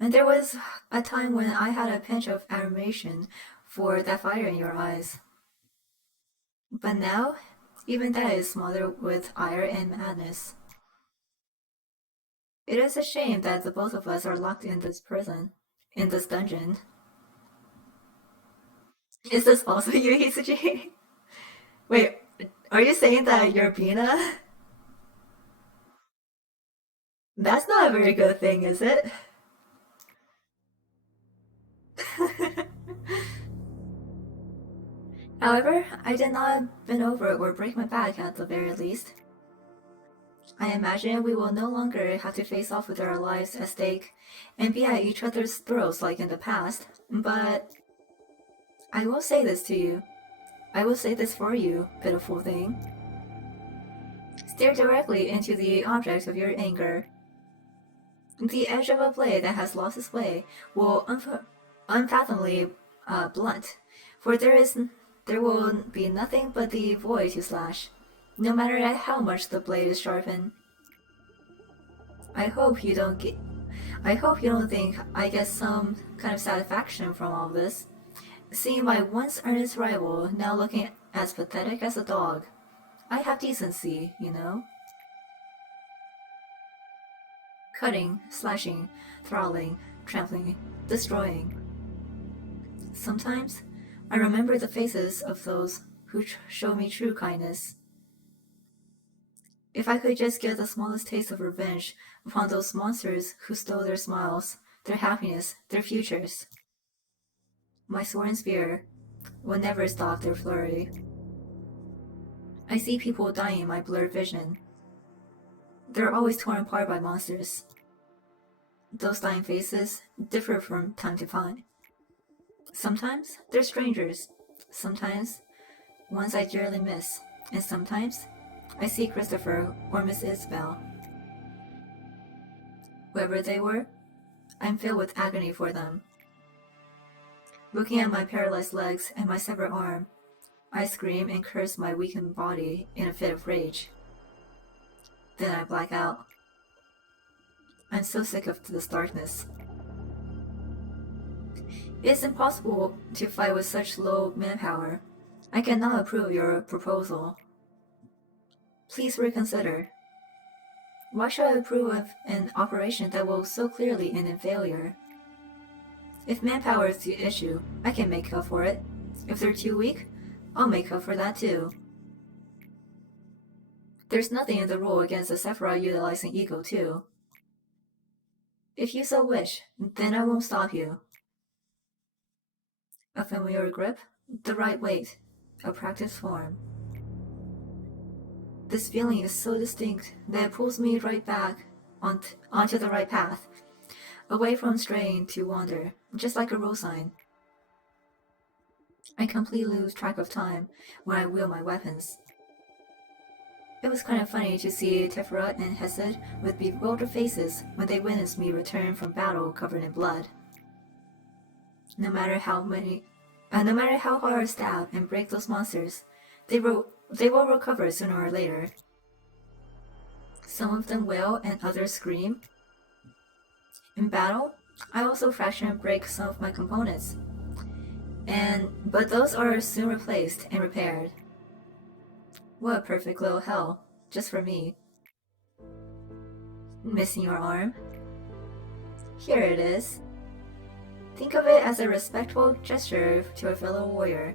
And there was a time when I had a pinch of admiration for that fire in your eyes. But now, even that is smothered with ire and madness. It is a shame that the both of us are locked in this prison, in this dungeon. Is this also you, Hisuji? Wait, are you saying that you're Bina? That's not a very good thing, is it? However, I did not bend over or break my back at the very least. I imagine we will no longer have to face off with our lives at stake and be at each other's throats like in the past, but I will say this to you. I will say this for you, pitiful thing. Stare directly into the object of your anger. The edge of a blade that has lost its way will unfathomably blunt, for there will be nothing but the void to slash, no matter how much the blade is sharpened. I hope you don't think I get some kind of satisfaction from all this, seeing my once earnest rival now looking as pathetic as a dog. I have decency, you know. Cutting, slashing, throttling, trampling, destroying. Sometimes, I remember the faces of those who show me true kindness. If I could just get the smallest taste of revenge upon those monsters who stole their smiles, their happiness, their futures, my sword and spear will never stop their flurry. I see people dying in my blurred vision. They're always torn apart by monsters. Those dying faces differ from time to time. Sometimes they're strangers, sometimes ones I dearly miss, and sometimes I see Christopher or Miss Isabel. Whoever they were, I'm filled with agony for them. Looking at my paralyzed legs and my severed arm, I scream and curse my weakened body in a fit of rage. Then I black out. I'm so sick of this darkness. It's impossible to fight with such low manpower. I cannot approve your proposal. Please reconsider. Why should I approve of an operation that will so clearly end in failure? If manpower is the issue, I can make up for it. If they're too weak, I'll make up for that too. There's nothing in the rule against the Sephira utilizing ego too. If you so wish, then I won't stop you. A familiar grip, the right weight, a practiced form. This feeling is so distinct that it pulls me right back onto the right path, away from straying to wander, just like a road sign. I completely lose track of time when I wield my weapons. It was kind of funny to see Teferet and Hesed with bewildered faces when they witnessed me return from battle covered in blood. No matter how hard I stab and break those monsters, they will recover sooner or later. Some of them wail and others scream. In battle, I also fracture and break some of my components, but those are soon replaced and repaired. What a perfect little hell, just for me. Missing your arm? Here it is. Think of it as a respectful gesture to a fellow warrior,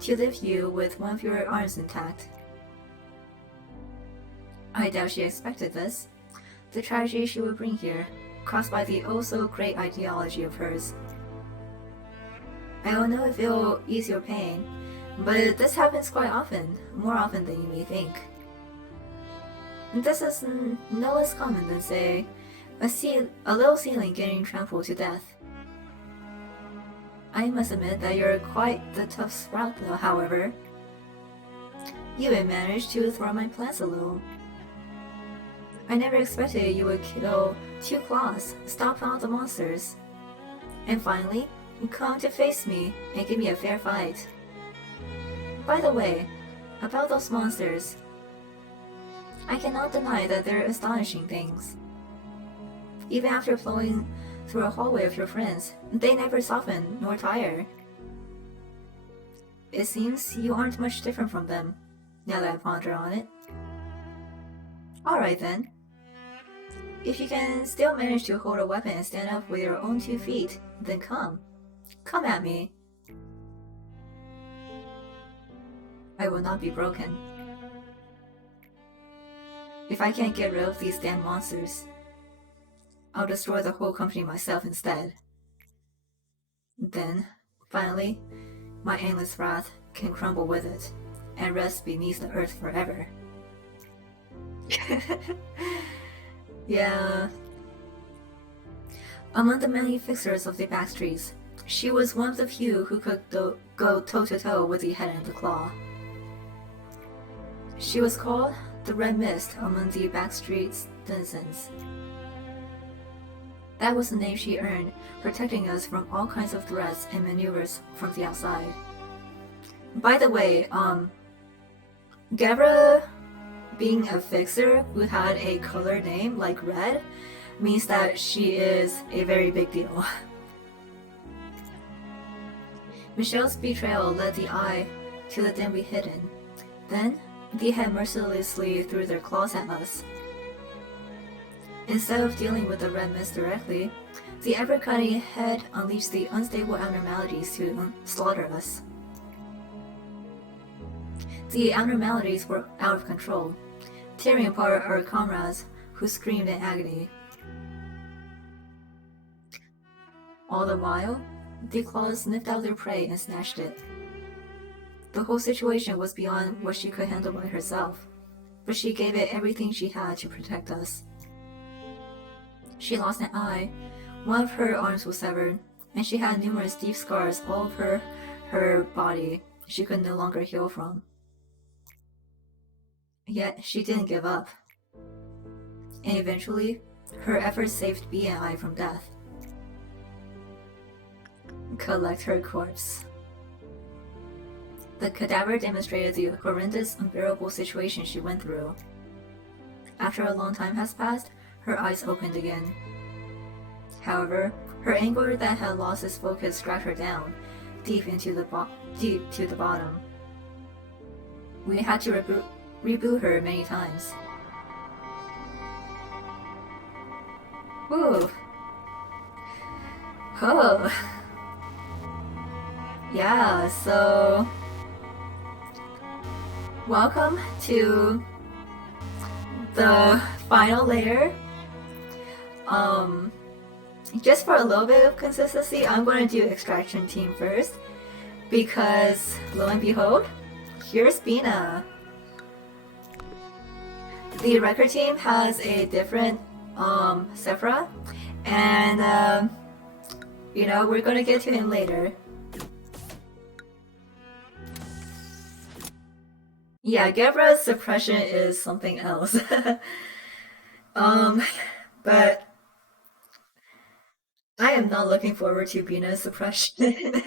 to leave you with one of your arms intact. I doubt she expected this. The tragedy she would bring here, caused by the oh-so-great ideology of hers. I don't know if it'll ease your pain, but this happens quite often, more often than you may think. This is no less common than, say, a little ceiling getting trampled to death. I must admit that you're quite the tough sprout, though, however. You even managed to throw my plans a little. I never expected you would kill 2 claws, stomp out the monsters, and finally, come to face me and give me a fair fight. By the way, about those monsters, I cannot deny that they're astonishing things. Even after flowing through a hallway of your friends, they never soften nor tire. It seems you aren't much different from them, now that I ponder on it. Alright then. If you can still manage to hold a weapon and stand up with your own 2 feet, then come. Come at me. I will not be broken. If I can't get rid of these damn monsters, I'll destroy the whole company myself instead. Then, finally, my endless wrath can crumble with it and rest beneath the earth forever. Yeah. Among the many fixers of the back streets, she was one of the few who could go toe-to-toe with the head and the claw. She was called the Red Mist among the backstreet's denizens. That was the name she earned, protecting us from all kinds of threats and maneuvers from the outside. By the way, Gabra being a fixer who had a color name like red means that she is a very big deal. Michelle's betrayal led the Eye to the den we hid in. Then, they had mercilessly threw their claws at us. Instead of dealing with the Red Mist directly, the ever-cutting head unleashed the unstable abnormalities to slaughter us. The abnormalities were out of control, tearing apart our comrades who screamed in agony. All the while, the claws sniffed out their prey and snatched it. The whole situation was beyond what she could handle by herself, but she gave it everything she had to protect us. She lost an eye, one of her arms was severed, and she had numerous deep scars all over her body she could no longer heal from. Yet she didn't give up, and eventually, her efforts saved B and I from death. collect her corpse. The cadaver demonstrated the horrendous, unbearable situation she went through. After a long time has passed, her eyes opened again. However, her anger that had lost its focus dragged her down, deep to the bottom. We had to reboot her many times. Whew. Oh. Yeah, so welcome to the final layer. Just for a little bit of consistency, I'm going to do extraction team first, because lo and behold, here's Bina. The record team has a different Sephra, and you know, we're gonna get to him later. Yeah, Gebra's suppression is something else. But I am not looking forward to Bina's suppression.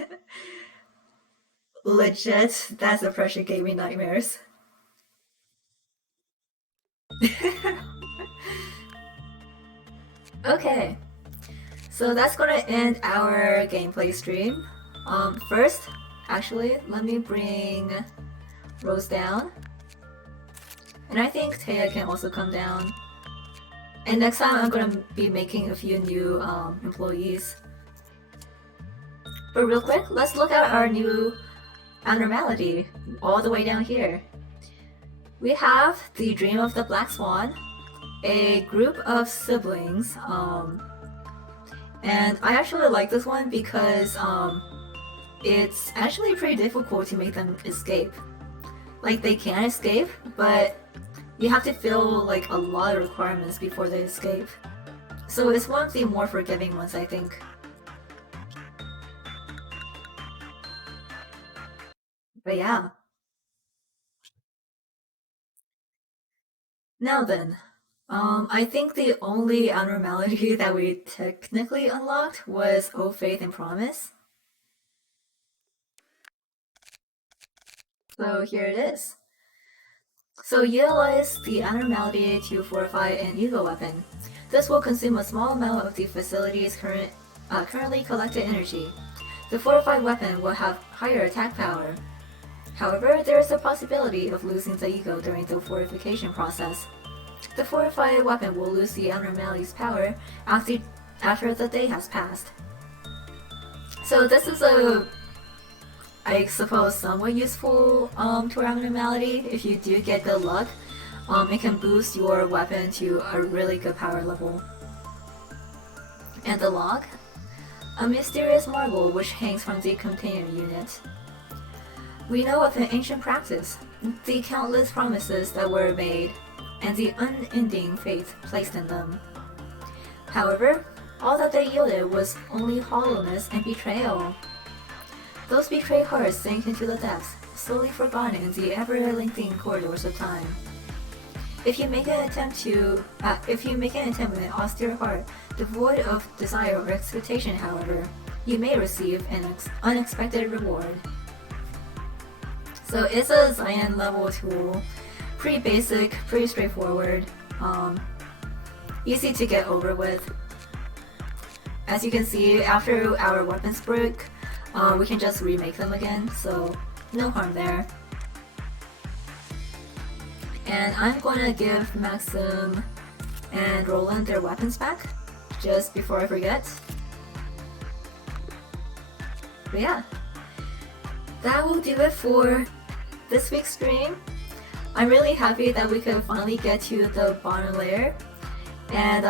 Legit, that suppression gave me nightmares. Okay, so that's gonna end our gameplay stream. First, actually, let me bring Rose down. And I think Taya can also come down. And next time I'm gonna be making a few new employees. But real quick, let's look at our new abnormality all the way down here. We have the Dream of the Black Swan, a group of siblings, and I actually like this one because it's actually pretty difficult to make them escape. Like, they can escape, but you have to fill like a lot of requirements before they escape. So it's one of the more forgiving ones, I think. But yeah. Now then, I think the only abnormality that we technically unlocked was Oath, Faith, and Promise. So here it is. So utilize the abnormality to fortify an ego weapon. This will consume a small amount of the facility's currently collected energy. The fortified weapon will have higher attack power. However, there is a possibility of losing the ego during the fortification process. The fortified weapon will lose the abnormality's power after the day has passed. So this is a, I suppose, somewhat useful to our abnormality. If you do get good luck, it can boost your weapon to a really good power level. And the log? A mysterious marble which hangs from the container unit. We know of an ancient practice, the countless promises that were made, and the unending faith placed in them. However, all that they yielded was only hollowness and betrayal. Those betrayed hearts sank into the depths, slowly forgotten in the ever-lengthening corridors of time. If you make an attempt with an austere heart, devoid of desire or expectation, however, you may receive an unexpected reward. So it's a Zion level tool, pretty basic, pretty straightforward, easy to get over with. As you can see, after our weapons break, we can just remake them again, so no harm there. And I'm gonna give Maxim and Roland their weapons back, just before I forget. But yeah, that will do it for this week's stream. I'm really happy that we could finally get to the bottom layer and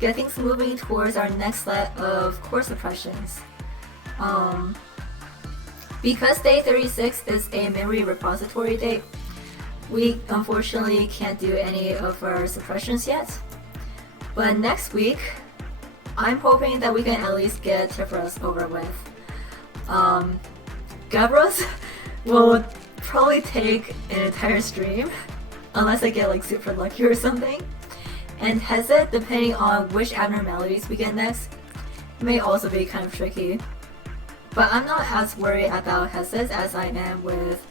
get things moving towards our next set of core suppressions. Because day 36 is a memory repository date, we unfortunately can't do any of our suppressions yet. But next week, I'm hoping that we can at least get Tifros over with. Gavros will probably take an entire stream, unless I get like super lucky or something. And Hesed, depending on which abnormalities we get next, may also be kind of tricky. But I'm not as worried about Hesses as I am with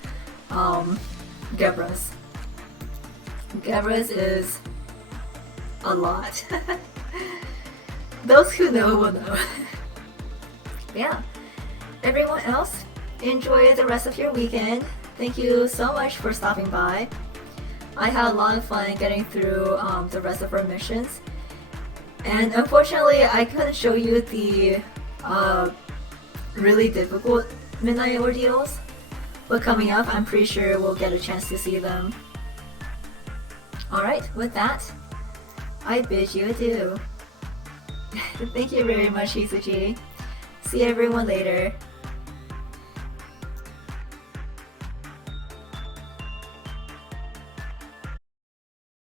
Gebra's. Gebra's is a lot. Those who know will know. Yeah. Everyone else, enjoy the rest of your weekend. Thank you so much for stopping by. I had a lot of fun getting through the rest of our missions. And unfortunately, I couldn't show you the really difficult midnight ordeals. But coming up, I'm pretty sure we'll get a chance to see them. Alright, with that, I bid you adieu. Thank you very much, Hisuji. See everyone later.